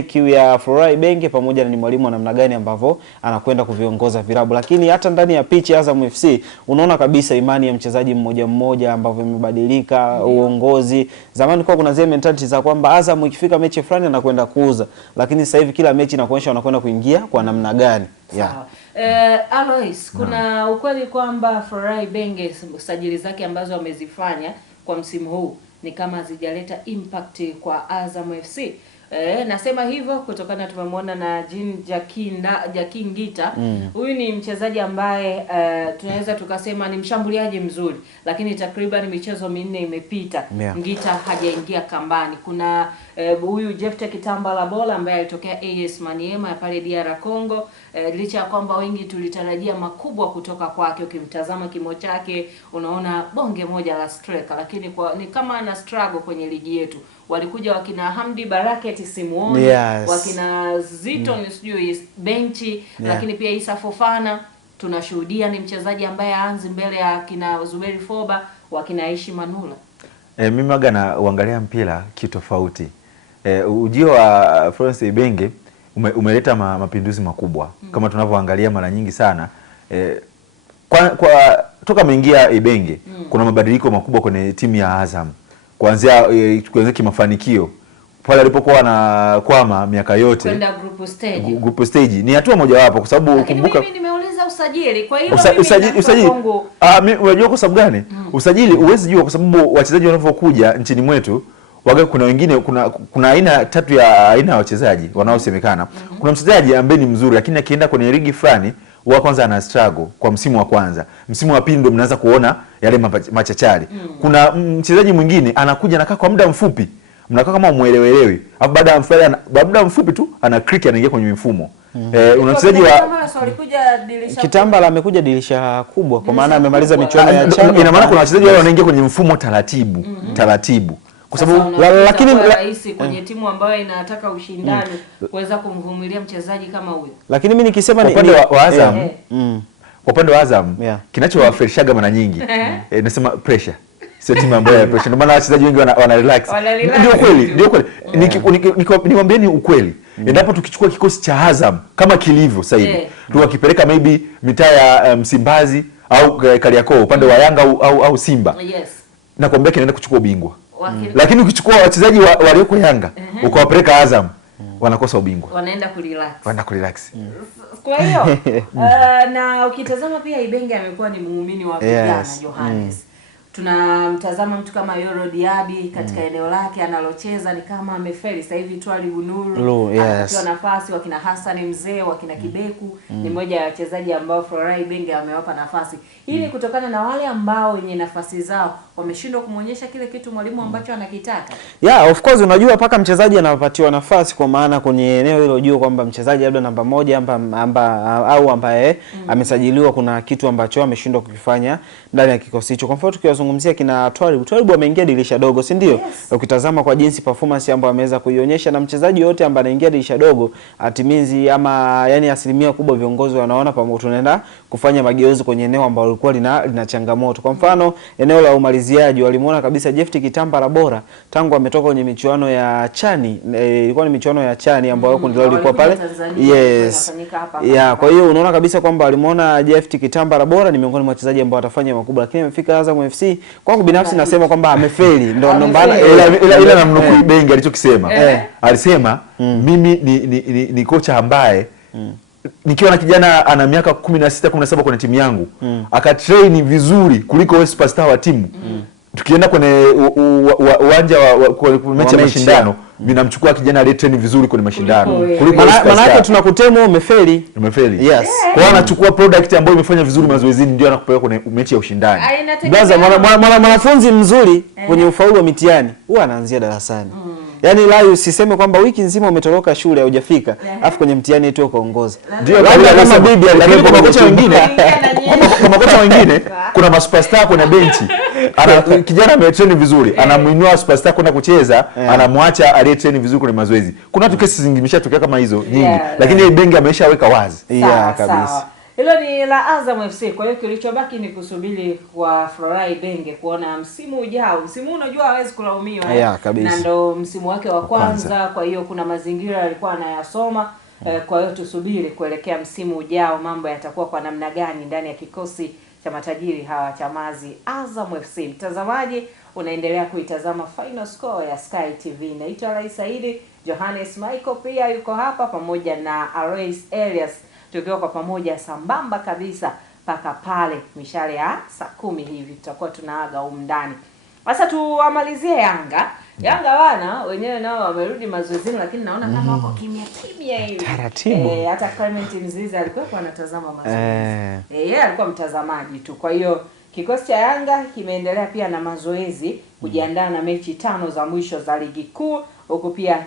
kiu ya Florai Benge pamoja na ni mwalimu wa namna gani ambavyo anakwenda kuviongoza vilabu. Lakini hata ndani ya pitch Azam FC unaona kabisa imani ya mchezaji mmoja ambavyo imebadilika, uongozi. Zamani kwa kuna zile mentality za kwamba Azam ikifika mechi fulani anakwenda kuuza, lakini sasa hivi kila mechi inakuonyesha wanakwenda kuingia kwa namna gani. Alois, kuna ukweli kwamba Florai Benge sajili zake ambazo amezifanya kwa msimu huu ni kama hazijaleta impact kwa Azam FC. Nasema hivyo kutokana tumemwona na Jean Jackie Ngita. Huyu ni mchezaji ambaye tunaweza tukasema ni mshambuliaji mzuri, lakini takriban michezo 4 imepita Ngita hajaingia kambani. Kuna huyu Jefte Kitambala Bola ambaye alitokea AS Maniema pale DR Congo. Licha ya kwamba wengi tulitarajia makubwa kutoka kwake, ukimtazama kimo chake unaona bonge moja la striker, lakini ni kama ana struggle kwenye ligi yetu. Walikuja wakina Hamdi Baraket Simuoni, wakina Zito sijui benchi, lakini pia Isa Fofana tunashuhudia ni mchezaji ambaye aanzi mbele ya kina Zuberi Foba, wakina Aishi Manula. Mimi waga na uangalia mpira kitofauti. Ujio wa Florence Ibenge umeleta mapinduzi makubwa kama tunavyoangalia mara nyingi sana. Kwa toka ameingia Ibenge kuna mabadiliko makubwa kwenye timu ya Azam. Kuanzia kimafanikio pale alipokuwa anakwama miaka yote kwenda group stage ni hatua moja wapo, kwa sababu kumbuka mimi nimeuliza usajili. Kwa hiyo usajili mimi unajua kwa sababu gani? Usajili uwezi jua, kwa sababu wachezaji wanavyokuja nchini mwetu waga kuna wengine kuna aina tatu ya wachezaji wanaosemekana. Kuna mchezaji ambaye ni mzuri lakini akienda kwenye ligi fulani wa kwanza ana struggle kwa msimu wa kwanza, msimu wa pili ndio mnaanza kuona yale machachari. Kuna mchezaji mwingine anakuja anakaa kwa muda mfupi, mnakaa kama muelewelewi, alafu baada ya mfupi tu ana click anaingia kwenye mifumo. Una mchezaji wa Kitambala amekuja dirisha kubwa kwa maana amemaliza michuano ya CHAN. Ina maana kuna wachezaji wale wanaingia kwenye mfumo taratibu. Kwa sababu lakini rahisi kwenye timu ambayo inataka ushindani kuweza kumvumilia mchezaji kama huyo. Lakini mimi nikisema ni upande wa Azam, kwa upande wa Azam kinachowafirishaga mara nyingi nasema pressure. Sio timu ambayo ya pressure. Ndio maana wachezaji wengi wana relax. Ndio kweli. Niwaambieni ukweli. Endapo tukichukua kikosi cha Azam kama kilivyo sasa hivi, tukakipeleka maybe mitaa ya Msimbazi au Kariakoo upande wa Yanga au Simba. Nakwambia kinaenda kuchukua ubingwa. Lakini ukichukua wachezaji walioko Yanga ukawapeleka Azam wanakosa ubingwa. Wanaenda kurelax. Kwa hiyo na ukitazama pia Ibenge amekuwa ni muumini wa vijana Johannes. Tunamtazama mtu kama Yoro Diaby katika eneo lake analocheza ni kama amefeli. Sasa hivi Twali Bunuru anatoa nafasi, wakina Hassan Mzee, wakina Kibeku ni mmoja ya wachezaji ambao Florent Ibenge amewapa nafasi. Hii ni kutokana na wale ambao wenye nafasi zao wameshindwa kumuonyesha kile kitu mwalimu ambacho anakitaka. Of course unajua paka mchezaji anapatiwa nafasi, kwa maana kwenye eneo hilo juu kwamba mchezaji labda namba 1 au ambaye amesajiliwa kuna kitu ambacho ameshindwa kukifanya ndani ya kikosi hicho. Kwa mfano tukiwazungumzia kina Twalibu ameingia dirisha dogo, si ndio? Ukitazama kwa jinsi performance ambayo ameweza kuionyesha, na mchezaji yote ambaye anaingia dirisha dogo atimizi ama yani asilimia kubwa viongozi wanaona pamoja tunaenda kufanya mageuzi kwenye eneo ambalo lilikuwa lina changamoto. Kwa mfano eneo la umaliziaji walimuona kabisa Jefte Kitambala Bora tangu ametoka kwenye michuano ya CHAN, ilikuwa ni michuano ya CHAN ambayo kundi lao lilikuwa pale. Kwa hiyo unaona kabisa kwamba walimuona Jefte Kitambala Bora ni miongoni mwa wachezaji ambao watafanya makubwa, lakini amefika Azam FC kwangu binafsi nasema kwamba amefeli. Ndio maana ila namnukuu Ibenge alichokisema. Alisema mimi ni kocha ambaye nikiwa na kijana ana miaka 16 17 kwenye timu yangu akatrain vizuri kuliko wewe superstar wa timu. Tukienda kwenye uwanja wa mechi ya mashindano ninamchukua kijana aliyetrain vizuri kwenye mashindano kuliko maana yake tunakutema umefeli. Yes. Kwa hiyo anachukua product ambayo imefanya vizuri mazoezini ndio anakupeleka kwenye mechi ya ushindani. Blaza mwanafunzi mzuri kwenye ufaulu wa mitihani huwa anaanzia darasani. Yaani la usiseme kwamba wiki nzima umetoroka shule hujafika afu kwenye mtihani tu ukaongoza. Ndio kama bibi, lakini kwa makocha wengine kuna masuperstar kwenye benchi. Kijana ametrain vizuri, anamuinua superstar kwenda kucheza, anamwacha aliyetrain vizuri kwenye mazoezi. Kuna watu kesi zingimeshatokea kama hizo nyingi, lakini Ibenge ameshaweka wazi. Kabisa. Hilo ni la Azam FC. Kwa hiyo kilichobaki ni kusubiri kwa Florent Ibenge kuona msimu ujao. Msimu unajua hawezi kulaumiwa. Na ndo msimu wake wa kwanza. Kwa hiyo kuna mazingira alikuwa anayasoma. Kwa hiyo tusubiri kuelekea msimu ujao mambo yatakuwa kwa namna gani ndani ya kikosi cha matajiri hawa Chamazi Azam FC. Mtazamaji unaendelea kuitazama Final Score ya Sky TV. Naitwa Rais Saidi, Johannes Michael pia yuko hapa pamoja na Alois Elias. Tukiwa kwa pamoja sambamba kabisa paka pale mishale ya saa 10 hivi tutakuwa tunaaga huko ndani. Sasa tuamalizie Yanga. Yanga wana wenyewe nao wamerudi mazoezini, lakini naona kama wako kimya hivi. Taratibu. Hata Clement Mzize alikuwa anatazama mazoezi. Yeye alikuwa mtazamaji tu. Kwa hiyo kikosi cha Yanga kimeendelea pia na mazoezi kujiandaa na mechi 5 za mwisho za ligi kuu, huku pia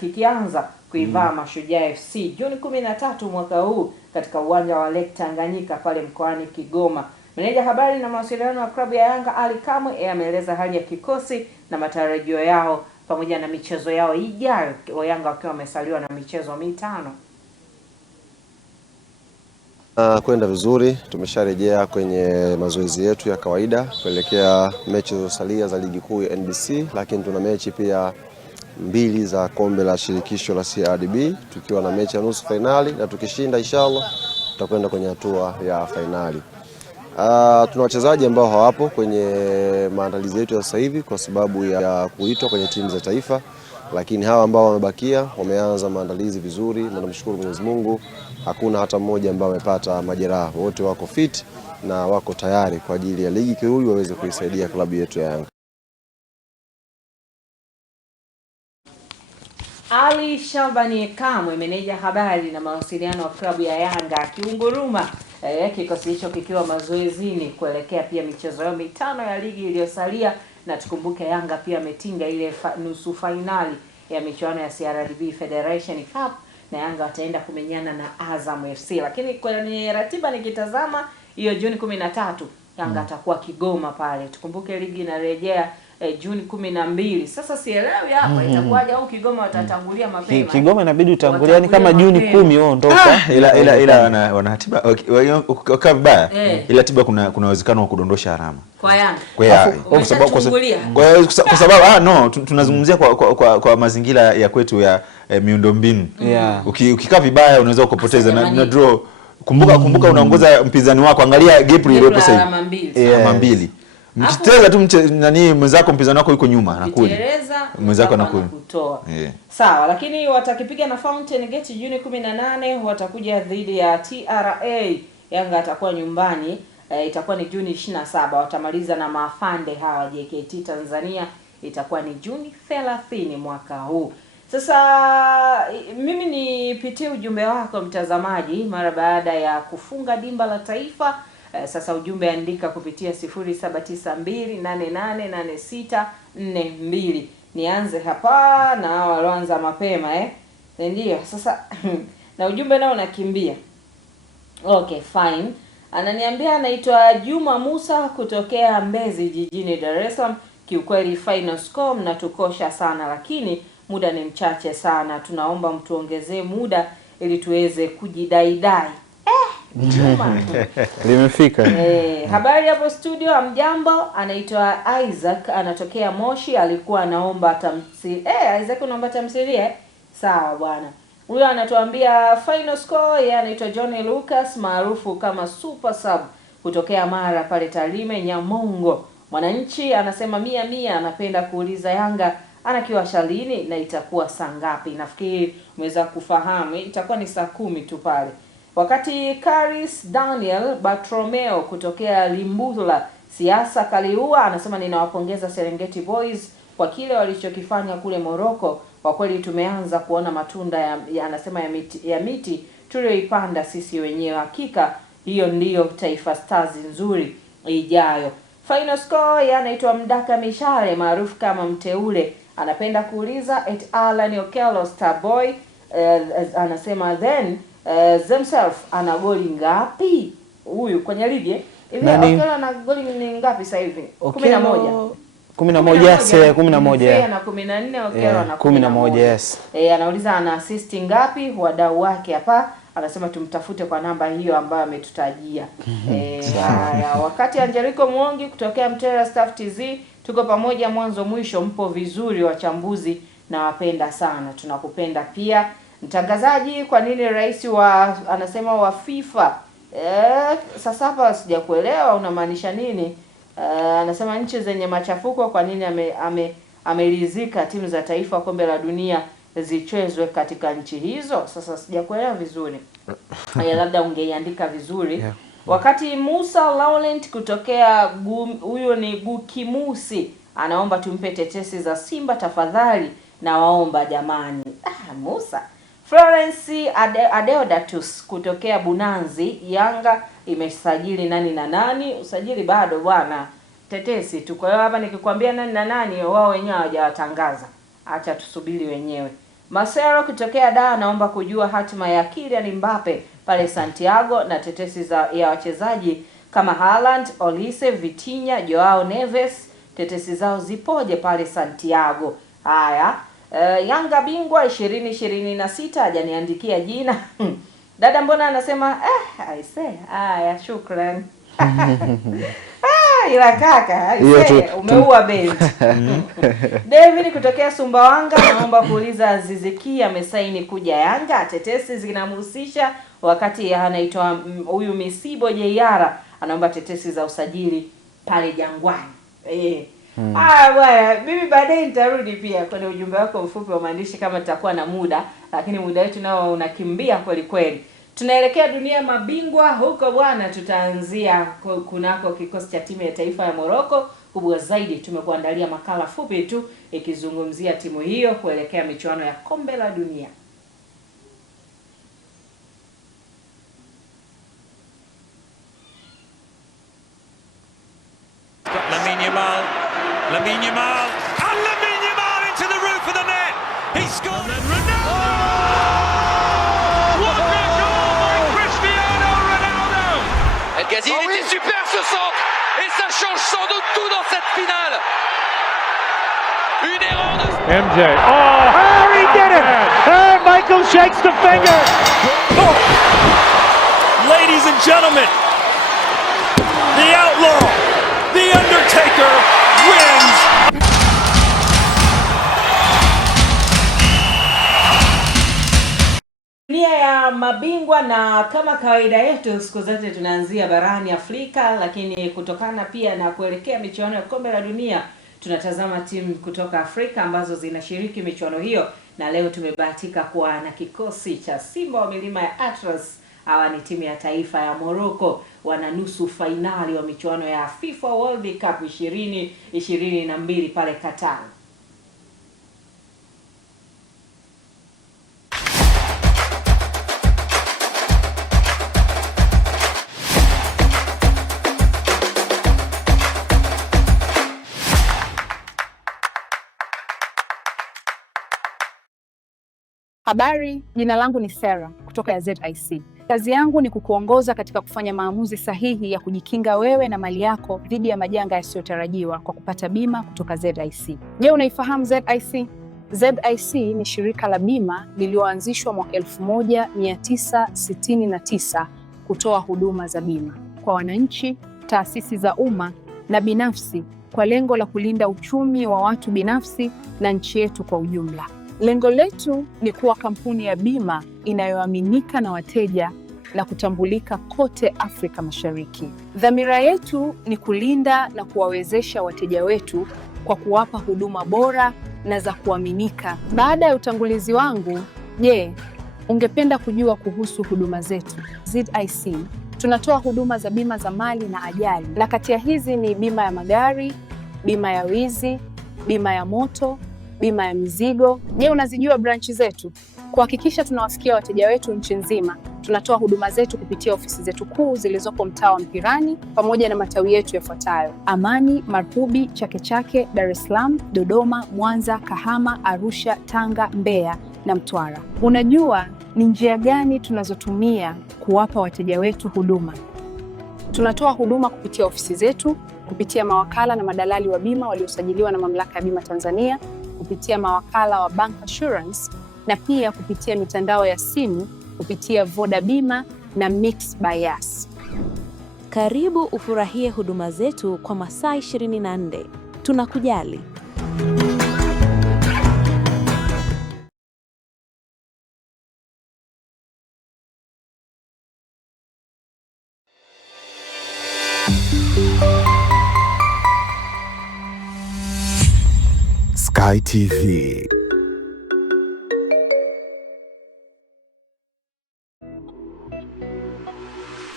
kikianza kuivaa Mashujaa FC Juni 13 mwaka huu katika uwanja wa Lake Tanganyika pale mkoani Kigoma. Meneja habari na mawasiliano wa klabu ya Yanga Ali Kamwe ameeleza hali ya kikosi na matarajio yao pamoja na michezo yao ijayo, Yanga wakiwa wamesaliwa na michezo 5. Kwenda vizuri, tumesharejea kwenye mazoezi yetu ya kawaida kuelekea mechi zilizosalia za ligi kuu ya NBC, lakini tuna mechi pia 2 za kombe la shirikisho la CRDB, tukiwa na mechi ya nusu finali, na tukishinda inshallah tutakwenda kwenye hatua ya finali. Tuna wachezaji ambao hawapo kwenye maandalizi yetu ya sasa hivi kwa sababu ya kuitwa kwenye timu za taifa, lakini hawa ambao wamebakia wameanza maandalizi vizuri, na namshukuru Mwenyezi Mungu hakuna hata mmoja ambaye amepata majeraha. Wote wako fit na wako tayari kwa ajili ya ligi kuu waweze kuisaidia klabu yetu ya Yanga. Ali Shabani Kamwe, meneja habari na mawasiliano wa klabu ya Yanga, akiunguruma kikosi hicho kikiwa mazoezini kuelekea pia michezo yao 5 ya ligi iliyosalia. Na tukumbuke Yanga pia ametinga ile nusu finali ya michuano ya CRDB Federation Cup, na Yanga wataenda kumenyana na Azam FC. Lakini kwenye ratiba nikitazama hiyo Juni 13 Yanga atakuwa Kigoma pale. Tukumbuke ligi inarejea Juni 12. Sasa sielewi hapa itakuwaje, au Kigoma watatangulia mapema. Kigoma inabidi utangulia, yani kama Juni 10 wao ondoka. Ila wana ratiba wakaa vibaya. Ila ratiba kuna uwezekano wa kudondosha alama kwa Yanga. Kwa sababu tunazungumzia kwa mazingira ya kwetu ya miundombinu. Ukikaa vibaya unaweza kupoteza na draw. Kumbuka unaongoza mpinzani wako, angalia gap iliyopo sasa hivi. Alama 2. Mkiteza tu mwenzako mpinzani wako yuko nyuma anakuja. Mwenzako anakuja. Sawa, lakini watakipiga na Fountain Gate Juni 18, watakuja dhidi ya TRA. Yanga atakuwa nyumbani, itakuwa ni Juni 27. Watamaliza na Mafande hawa JKT Tanzania, itakuwa ni Juni 30 mwaka huu. Sasa mimi nipitie ujumbe wako mtazamaji mara baada ya kufunga dimba la taifa. Sasa ujumbe andika kupitia 0792888642. Nianze hapa na walioanza mapema ndio. Sasa na ujumbe nao unakimbia. Okay, fine. Ananiambia anaitwa Juma Musa kutokea Mbezi jijini Dar es Salaam. Kiukweli final score mnatukosha sana, lakini muda ni mchache sana. Tunaomba mtuongezee muda ili tuweze kujidaidai. Limefika. Habari hapo studio, amjambo. Anaitwa Isaac, anatokea Moshi, alikuwa anaomba tamthilia. Isaac unaomba tamthilia? Sawa bwana. Huyo anatuambia final score. Yeye anaitwa John Lucas maarufu kama Super Sub kutokea Mara pale Tarime Nyamongo. Mwananchi anasema 100 anapenda kuuliza Yanga anakiwasha lini na itakuwa saa ngapi? Nafikiri umeweza kufahamu, itakuwa ni saa 10 tu pale. Wakati Karis Daniel Bartromeo kutokea Limbula Siasa Kaliua anasema ninawapongeza Serengeti Boys kwa kile walichokifanya kule Morocco. Kwa kweli tumeanza kuona matunda anasema ya miti tulioipanda sisi wenyewe. Hakika hiyo ndiyo Taifa Stars nzuri ijayo. Final score anaitwa Mdaka Mishare maarufu kama Mteule, anapenda kuuliza Alan Okello Starboy anasema then themselves ana goli ngapi huyu kwenye ligi? Okello ana goli ni ngapi sasa hivi? 11. 11 yeye ana 14, Okello ana 11. Yes. Anauliza ana assist ngapi? Wadau wake hapa anasema tumtafute kwa namba hiyo ambayo ametutajia. Wakati Angelico Muongi kutokea Mtera Staff TZ, tuko pamoja mwanzo mwisho, mpo vizuri wachambuzi na wapenda sana. Tunakupenda pia mtangazaji. Kwa nini rais anasema wa FIFA? Sasa hapa sijakuelewa unamaanisha nini? Anasema nchi zenye machafuko, kwa nini amelizika timu za taifa kombe la dunia zichezwe katika nchi hizo? Sasa sijakuelewa vizuri. Labda ungeiandika vizuri. Wakati Musa Laurent kutokea huyo ni Gukimusi anaomba tumpe tetesi za Simba tafadhali, na waomba jamani. Musa Florence Adeodatus kutokea Bunanzi, Yanga imesajili nani na nani? Usajili bado bwana, tetesi tu. Kwa hiyo hapa nikikwambia nani na nani, wao wenyewe hawajawatangaza, acha tusubiri wenyewe. Masero kutokea Dar naomba kujua hatima ya Kylian Mbappe pale Santiago, na tetesi ya wachezaji kama Haaland, Olise, Vitinha, Joao Neves, tetesi zao zipoje pale Santiago? Haya, Yanga bingwa 2026 hajaniandikia jina. Dada mbona anasema aise, haya shukrani. Ila kaka, umeua bendi. David kutokea Sumbawanga naomba kuuliza Aziz Ki amesaini kuja Yanga, tetesi zinamhusisha wakati anaitwa huyu Misibo Jeyara anaomba tetesi za usajili pale Jangwani. Bwana, mimi baadaye nitarudi pia kwenye ujumbe wako mfupi wa maandishi kama tutakuwa na muda, lakini muda wetu nao unakimbia kweli kweli. Tunaelekea dunia mabingwa huko bwana, tutaanzia kunako kikosi cha timu ya taifa ya Morocco. Kubwa zaidi tumekuandalia makala fupi tu ikizungumzia timu hiyo kuelekea michuano ya kombe la dunia. Lamine Yamal into the roof of the net. He scored. And Ronaldo! What a goal by Cristiano Ronaldo! El Ghazi, il était super ce centre et ça change sans doute tout dans cette finale. Une erreur de MJ. Oh, Harry did it! And Michael shakes the finger. Oh. Ladies and gentlemen, the Outlaw, the Undertaker wins. Dunia ya mabingwa, na kama kawaida yetu siku zote tunaanzia barani Afrika, lakini kutokana pia na kuelekea michuano ya kombe la dunia tunatazama timu kutoka Afrika ambazo zinashiriki michuano hiyo, na leo tumebahatika kuwa na kikosi cha Simba wa Milima ya Atlas. Hawa ni timu ya taifa ya Morocco, wana nusu fainali wa michuano ya FIFA World Cup 2022 pale Qatar. Habari, jina langu ni Sarah kutoka ZIC. Kazi yangu ni kukuongoza katika kufanya maamuzi sahihi ya kujikinga wewe na mali yako dhidi ya majanga yasiyotarajiwa kwa kupata bima kutoka ZIC. Je, unaifahamu ZIC? ZIC ni shirika la bima lililoanzishwa mwaka 1969 kutoa huduma za bima kwa wananchi, taasisi za umma na binafsi kwa lengo la kulinda uchumi wa watu binafsi na nchi yetu kwa ujumla. Lengo letu ni kuwa kampuni ya bima inayoaminika na wateja na kutambulika kote Afrika Mashariki. Dhamira yetu ni kulinda na kuwawezesha wateja wetu kwa kuwapa huduma bora na za kuaminika. Baada ya utangulizi wangu, je, ungependa kujua kuhusu huduma zetu? ZIC tunatoa huduma za bima za mali na ajali, na kati ya hizi ni bima ya magari, bima ya wizi, bima ya moto, bima ya mizigo. Je, unazijua branchi zetu? Kuhakikisha tunawafikia wateja wetu nchi nzima, tunatoa huduma zetu kupitia ofisi zetu kuu zilizopo mtaa wa Mpirani pamoja na matawi yetu yafuatayo: Amani, Marubi, Chake Chake, Dar es Salaam, Dodoma, Mwanza, Kahama, Arusha, Tanga, Mbeya na Mtwara. Unajua ni njia gani tunazotumia kuwapa wateja wetu huduma? Tunatoa huduma kupitia ofisi zetu, kupitia mawakala na madalali wa bima waliosajiliwa na Mamlaka ya Bima Tanzania, kupitia mawakala wa Bank Assurance, na pia kupitia mitandao ya simu kupitia Voda Bima na Mix by Yas. Karibu ufurahie huduma zetu kwa masaa 24. Tunakujali. Sky TV.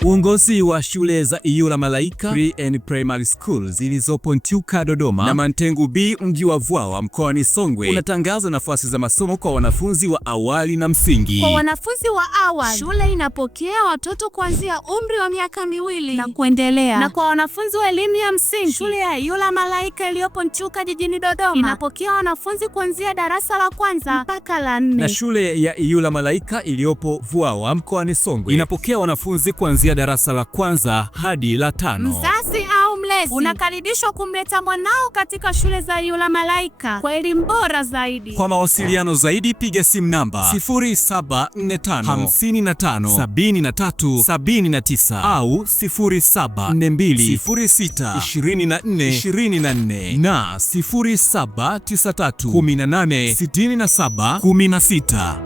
Uongozi wa shule za Iyula Malaika Pre and Primary School zilizopo Ntyuka Dodoma na Mantengu B mji wa Vwawa mkoani Songwe unatangaza nafasi za masomo kwa wanafunzi wa awali na msingi. Kwa wanafunzi wa awali, shule inapokea watoto kuanzia umri wa miaka 2 na kuendelea. Na kwa wanafunzi wa elimu ya msingi, shule ya Iyula Malaika iliyopo Ntyuka jijini Dodoma inapokea wanafunzi kuanzia darasa la 1 mpaka la 4. Na shule ya Iyula Malaika iliyopo Vwawa mkoani Songwe inapokea wanafunzi kuanzia darasa la 1 hadi la 5. Mzazi au mlezi unakaribishwa kumleta mwanao katika shule za Iyula Malaika kwa elimu bora zaidi. Kwa mawasiliano zaidi piga simu namba 0745557379 au 0742062424 na 0793186716.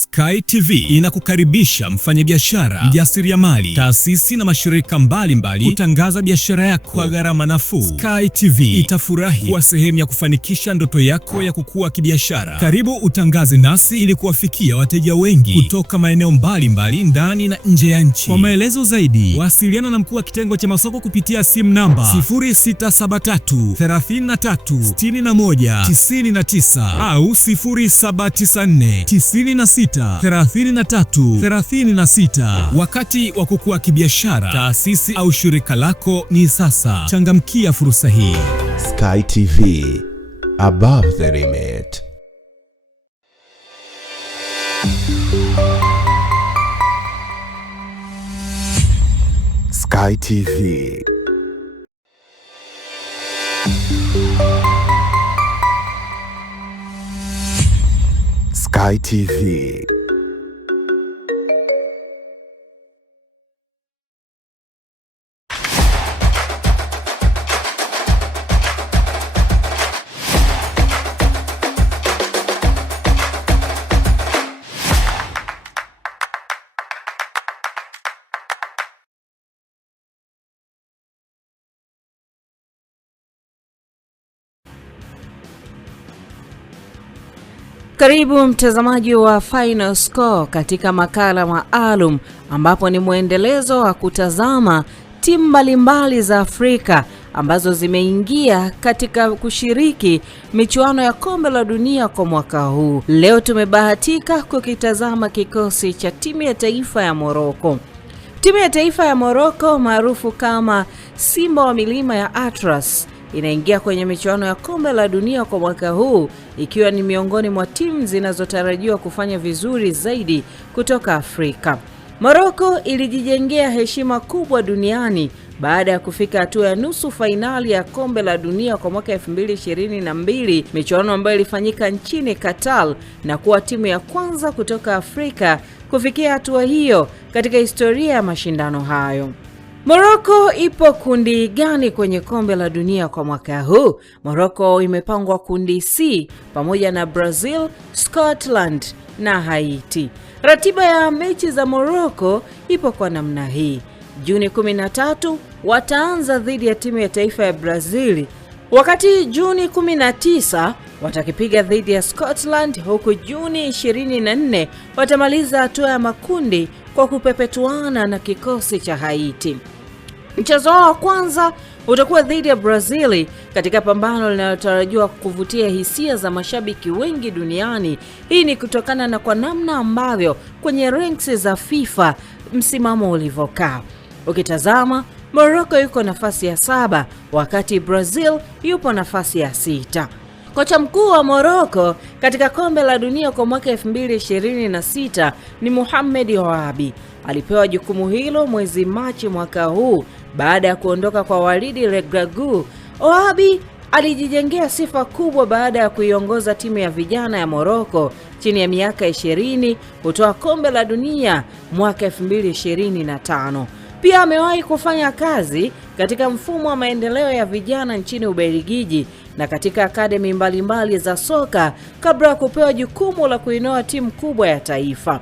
Sky TV inakukaribisha mfanyabiashara, mjasiriamali, taasisi na mashirika mbalimbali kutangaza biashara yako kwa gharama nafuu. Sky TV itafurahi kuwa sehemu ya kufanikisha ndoto yako ya kukua kibiashara. Karibu utangaze nasi ili kuwafikia wateja wengi kutoka maeneo mbalimbali ndani na nje ya nchi. Kwa maelezo zaidi, wasiliana na mkuu wa kitengo cha masoko kupitia simu namba 0673336199 au 0794963336. Wakati wa kukua kibiashara, taasisi au shirika lako ni sasa. Changamkia fursa hii. Sky TV, above the limit. Sky TV. Sky TV. Karibu mtazamaji wa Final Score katika makala maalum ambapo ni mwendelezo wa kutazama timu mbalimbali za Afrika ambazo zimeingia katika kushiriki michuano ya kombe la dunia kwa mwaka huu. Leo tumebahatika kukitazama kikosi cha timu ya taifa ya Morocco. Timu ya taifa ya Morocco maarufu kama Simba wa Milima ya Atlas inaingia kwenye michuano ya kombe la dunia kwa mwaka huu ikiwa ni miongoni mwa timu zinazotarajiwa kufanya vizuri zaidi kutoka Afrika. Morocco ilijijengea heshima kubwa duniani baada ya kufika hatua ya nusu fainali ya kombe la dunia kwa mwaka 2022, michuano ambayo ilifanyika nchini Qatar na kuwa timu ya kwanza kutoka Afrika kufikia hatua hiyo katika historia ya mashindano hayo. Morocco ipo kundi gani kwenye kombe la dunia kwa mwaka huu? Morocco imepangwa kundi C pamoja na Brazil, Scotland na Haiti. Ratiba ya mechi za Morocco ipo kwa namna hii. Juni 13 wataanza dhidi ya timu ya taifa ya Brazil, wakati Juni 19 watakipiga dhidi ya Scotland, huku Juni 24 watamaliza hatua ya makundi kwa kupepetuana na kikosi cha Haiti. Mchezo wa kwanza utakuwa dhidi ya Brazil katika pambano linalotarajiwa kuvutia hisia za mashabiki wengi duniani. Hii ni kutokana na kwa namna ambavyo kwenye ranks za FIFA msimamo ulivyokaa. Ukitazama, Morocco yuko nafasi ya 7 wakati Brazil yupo nafasi ya 6. Kocha mkuu wa Morocco katika kombe la dunia kwa mwaka 2026 ni Mohamed Wahabi. Alipewa jukumu hilo mwezi Machi mwaka huu baada ya kuondoka kwa Walid Regragui. Wahabi alijijengea sifa kubwa baada ya kuiongoza timu ya vijana ya Morocco chini ya miaka 20 kutoa kombe la dunia mwaka 2025. Pia amewahi kufanya kazi katika mfumo wa maendeleo ya vijana nchini Ubelgiji na katika akademi mbalimbali za soka kabla ya kupewa jukumu la kuinoa timu kubwa ya taifa.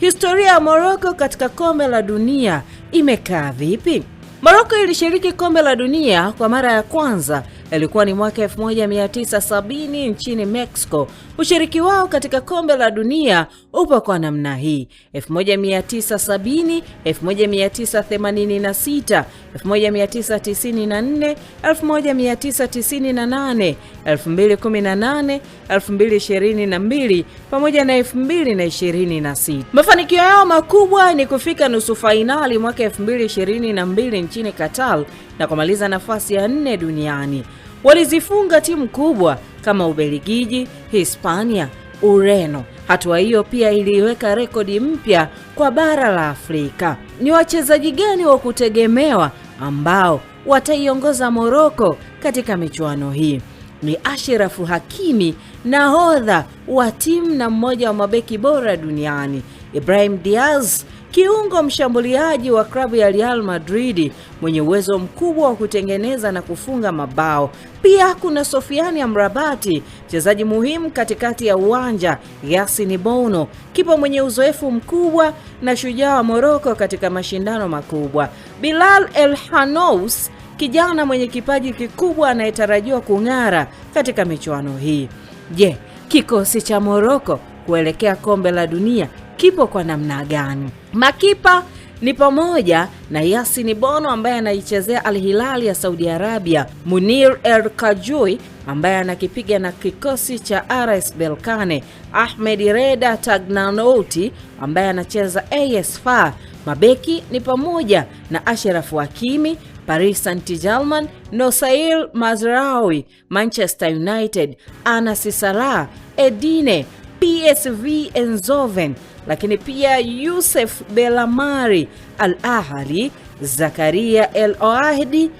Historia ya Morocco katika kombe la dunia imekaa vipi? Morocco ilishiriki kombe la dunia kwa mara ya kwanza ilikuwa ni mwaka 1970 nchini Mexico. Ushiriki wao katika kombe la dunia upo kwa namna hii: 1970, 1986, 1994, 1998, 2018, 2022 pamoja na 2026. Mafanikio yao makubwa ni kufika nusu fainali mwaka 2022 nchini Qatar na kumaliza nafasi ya 4 duniani. Walizifunga timu kubwa kama Ubelgiji, Hispania, Ureno. Hatua hiyo pia iliweka rekodi mpya kwa bara la Afrika. Ni wachezaji gani wa kutegemewa ambao wataiongoza Morocco katika michuano hii? Ni Achraf Hakimi, nahodha wa timu na mmoja wa mabeki bora duniani. Ibrahim Diaz, kiungo mshambuliaji wa klabu ya Real Madrid mwenye uwezo mkubwa wa kutengeneza na kufunga mabao. Pia kuna Sofiane Amrabat, mchezaji muhimu katikati ya uwanja. Yassine Bono, kipa mwenye uzoefu mkubwa na shujaa wa Morocco katika mashindano makubwa. Bilal El Hanous, kijana mwenye kipaji kikubwa anayetarajiwa kung'ara katika michuano hii. Je, kikosi cha Morocco kuelekea kombe la dunia kipo kwa namna gani? Makipa ni pamoja na Yassine Bono ambaye anaichezea Al Hilal ya Saudi Arabia, Munir El Kajui ambaye anakipiga na kikosi cha RS Berkane, Ahmed Reda Tagnanouti ambaye anacheza AS FAR. Mabeki ni pamoja na Achraf Hakimi, Paris Saint-Germain, Nosair Mazraoui, Manchester United, Anas Sarr, Edine, PSV Eindhoven, lakini pia Youssef Belhamari, Al Ahly, Zakaria El Ouahdi,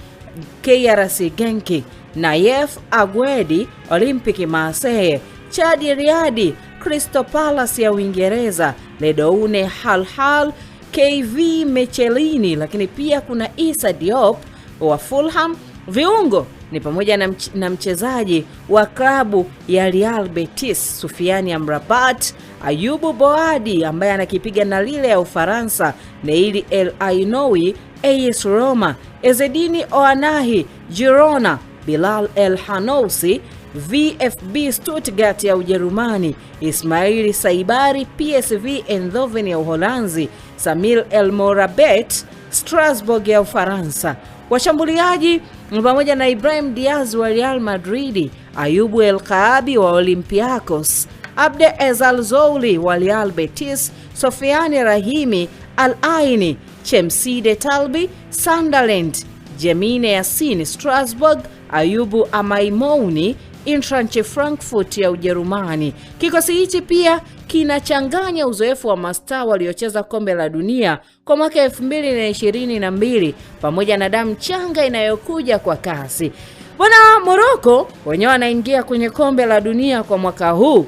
KRC Genk, Nayef Aguedi, Olympique Marseille, Chadi Riadi, Crystal Palace ya Uingereza, Ledoune Halhal, KV Michelini, lakini pia kuna Issa Diop wa Fulham. Viungo ni pamoja na mchezaji wa klabu ya Real Betis Soufiane Amrabat, Ayubu Boadi ambaye anakipiga na Lille ya Ufaransa, Neili El Ainoui AS Roma, Ezzedine Ouanahi Girona, Bilal El Hanousi VfB Stuttgart ya Ujerumani, Ismail Saibari PSV Eindhoven ya Uholanzi, Samir El Morabet Strasbourg ya Ufaransa. Washambuliaji pamoja na Ibrahim Diaz wa Real Madrid, Ayubu El Kaabi wa Olympiacos, Abde Ezal Zouli wa Real Betis, Sofiane Rahimi Al Aini, Chemside Talbi Sunderland, Jemine Yassine Strasbourg, Ayubu Amaimouni Eintracht Frankfurt ya Ujerumani. Kikosi hichi pia kinachanganya uzoefu wa mastaa waliocheza kombe la dunia kwa mwaka 2022 pamoja na damu changa inayokuja kwa kasi. Bwana, Morocco wenyewe wanaingia kwenye kombe la dunia kwa mwaka huu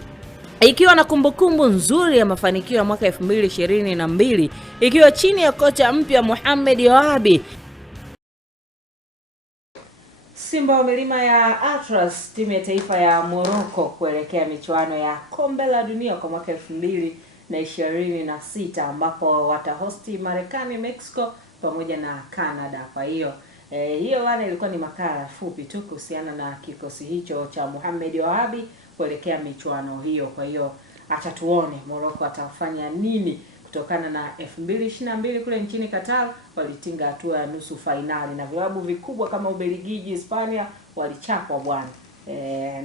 ikiwa na kumbukumbu nzuri ya mafanikio ya mwaka 2022 ikiwa chini ya kocha mpya Mohamed Wahabi. Simba wa milima ya Atlas, timu ya taifa ya Morocco kuelekea michuano ya kombe la dunia kwa mwaka 2026 ambapo watahosti Marekani, Mexico pamoja na Canada. Kwa hiyo hiyo bwana ilikuwa ni makala fupi tu kuhusiana na kikosi hicho cha Mohamed Wahabi kuelekea michuano hiyo. Kwa hiyo acha tuone Morocco atafanya nini kutokana na 2022 kule nchini Qatar walitinga hatua ya nusu fainali na vilabu vikubwa kama Ubelgiji, Hispania walichapwa bwana.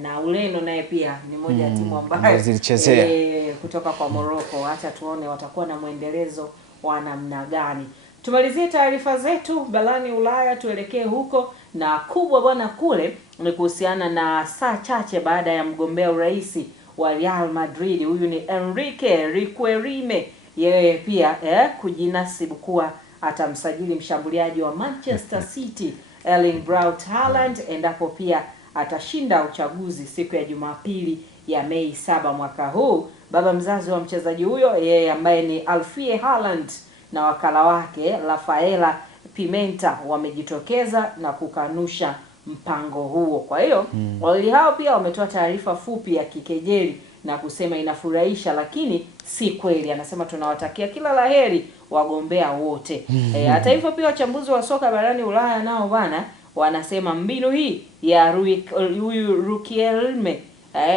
Na Ureno naye pia ni moja ya timu ambayo zilichezea kutoka kwa Morocco. Acha tuone watakuwa na muendelezo wa namna gani. Tumalizie taarifa zetu barani Ulaya, tuelekee huko na kubwa bwana kule ni kuhusiana na saa chache baada ya mgombea urais wa Real Madrid, huyu ni Enrique Riquelme, yeye pia kujinasibu kuwa atamsajili mshambuliaji wa Manchester City Erling Braut Haaland endapo pia atashinda uchaguzi siku ya Jumapili ya Mei 7 mwaka huu. Baba mzazi wa mchezaji huyo yeye ambaye ni Alfie Haaland na wakala wake Rafaela Pimenta wamejitokeza na kukanusha mpango huo. Kwa hiyo wawili hao pia wametoa taarifa fupi ya kikejeli na kusema inafurahisha lakini si kweli. Anasema tunawatakia kila laheri wagombea wote. Hata hivyo pia wachambuzi wa soka barani Ulaya nao bana wanasema mbinu hii ya huyu Riquelme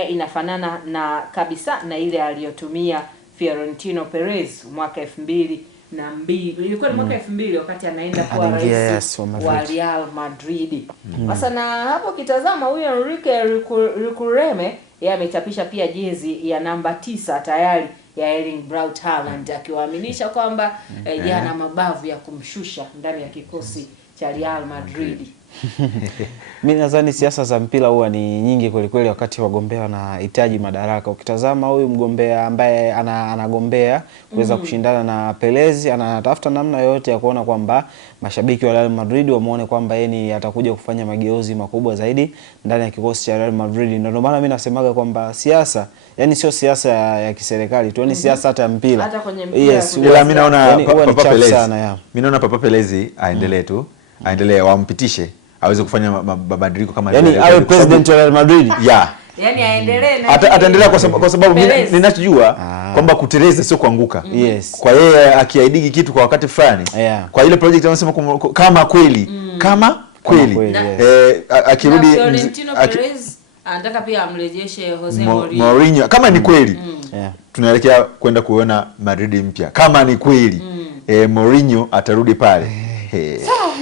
inafanana na kabisa na ile aliyotumia Florentino Perez mwaka 2002. Ilikuwa ni mwaka 2000 wakati anaenda kuwa rais wa Real Madrid. Sasa na hapo kitazama huyo Enrique Riquelme yeye amechapisha pia jezi ya namba 9 tayari ya Erling Braut Haaland, akiwaaminisha kwamba jana mabavu ya kumshusha ndani ya kikosi cha Real Madrid. Mimi nadhani siasa za mpira huwa ni nyingi kweli kweli wakati wagombea wanahitaji madaraka. Ukitazama huyu mgombea ambaye anagombea kuweza kushindana na Perez, anatafuta namna yoyote ya kuona kwamba mashabiki wa Real Madrid wamuone kwamba yeye atakuja kufanya mageuzi makubwa zaidi ndani ya kikosi cha Real Madrid. Ndio maana mimi nasemaga kwamba siasa, yani sio siasa ya kiserikali tu, ni siasa hata ya mpira. Hata kwenye mpira. Yes, mimi naona Papa Perez. Mimi naona Papa Perez aendelee tu. Aendelee, wampitishe aweze kufanya mabadiliko kama yani awe president wa Real Madrid. Yani aendelee na ataendelea kwa sababu ninachojua kwamba kuteleza sio kuanguka. Kwa yeye akiahidi kitu kwa wakati fulani, kwa ile project anasema kama kweli akirudi Florentino Perez anataka pia amrejeshe Jose Mourinho kama ni kweli. Tunaelekea kwenda kuona Madrid mpya kama ni kweli. Mourinho atarudi pale.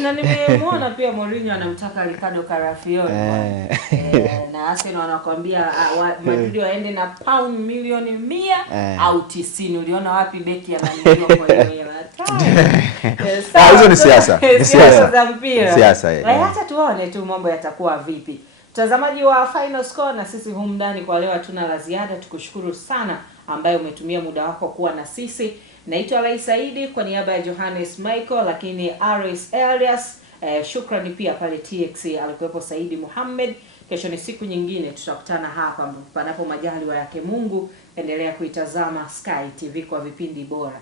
Na nimemuona pia Mourinho anamtaka Ricardo Carafiori na Arsenal wanakuambia Madrid waende na pound milioni 100 au 90. Uliona wapi beki analipiwa kwa hiyo hela? Hizo ni siasa. Siasa za mpira. Siasa. Hata tuone tu mambo yatakuwa vipi. Mtazamaji wa Final Score, na sisi humu ndani kwa leo hatuna la ziada. Tukushukuru sana ambaye umetumia muda wako kuwa na sisi. Naitwa Rai Saidi kwa niaba ya Johannes Michael, lakini RS Elias, shukrani pia pale TX alikuwepo Saidi Muhammad. Kesho ni siku nyingine, tutakutana hapa panapo majaliwa yake Mungu. Endelea kuitazama Sky TV kwa vipindi bora.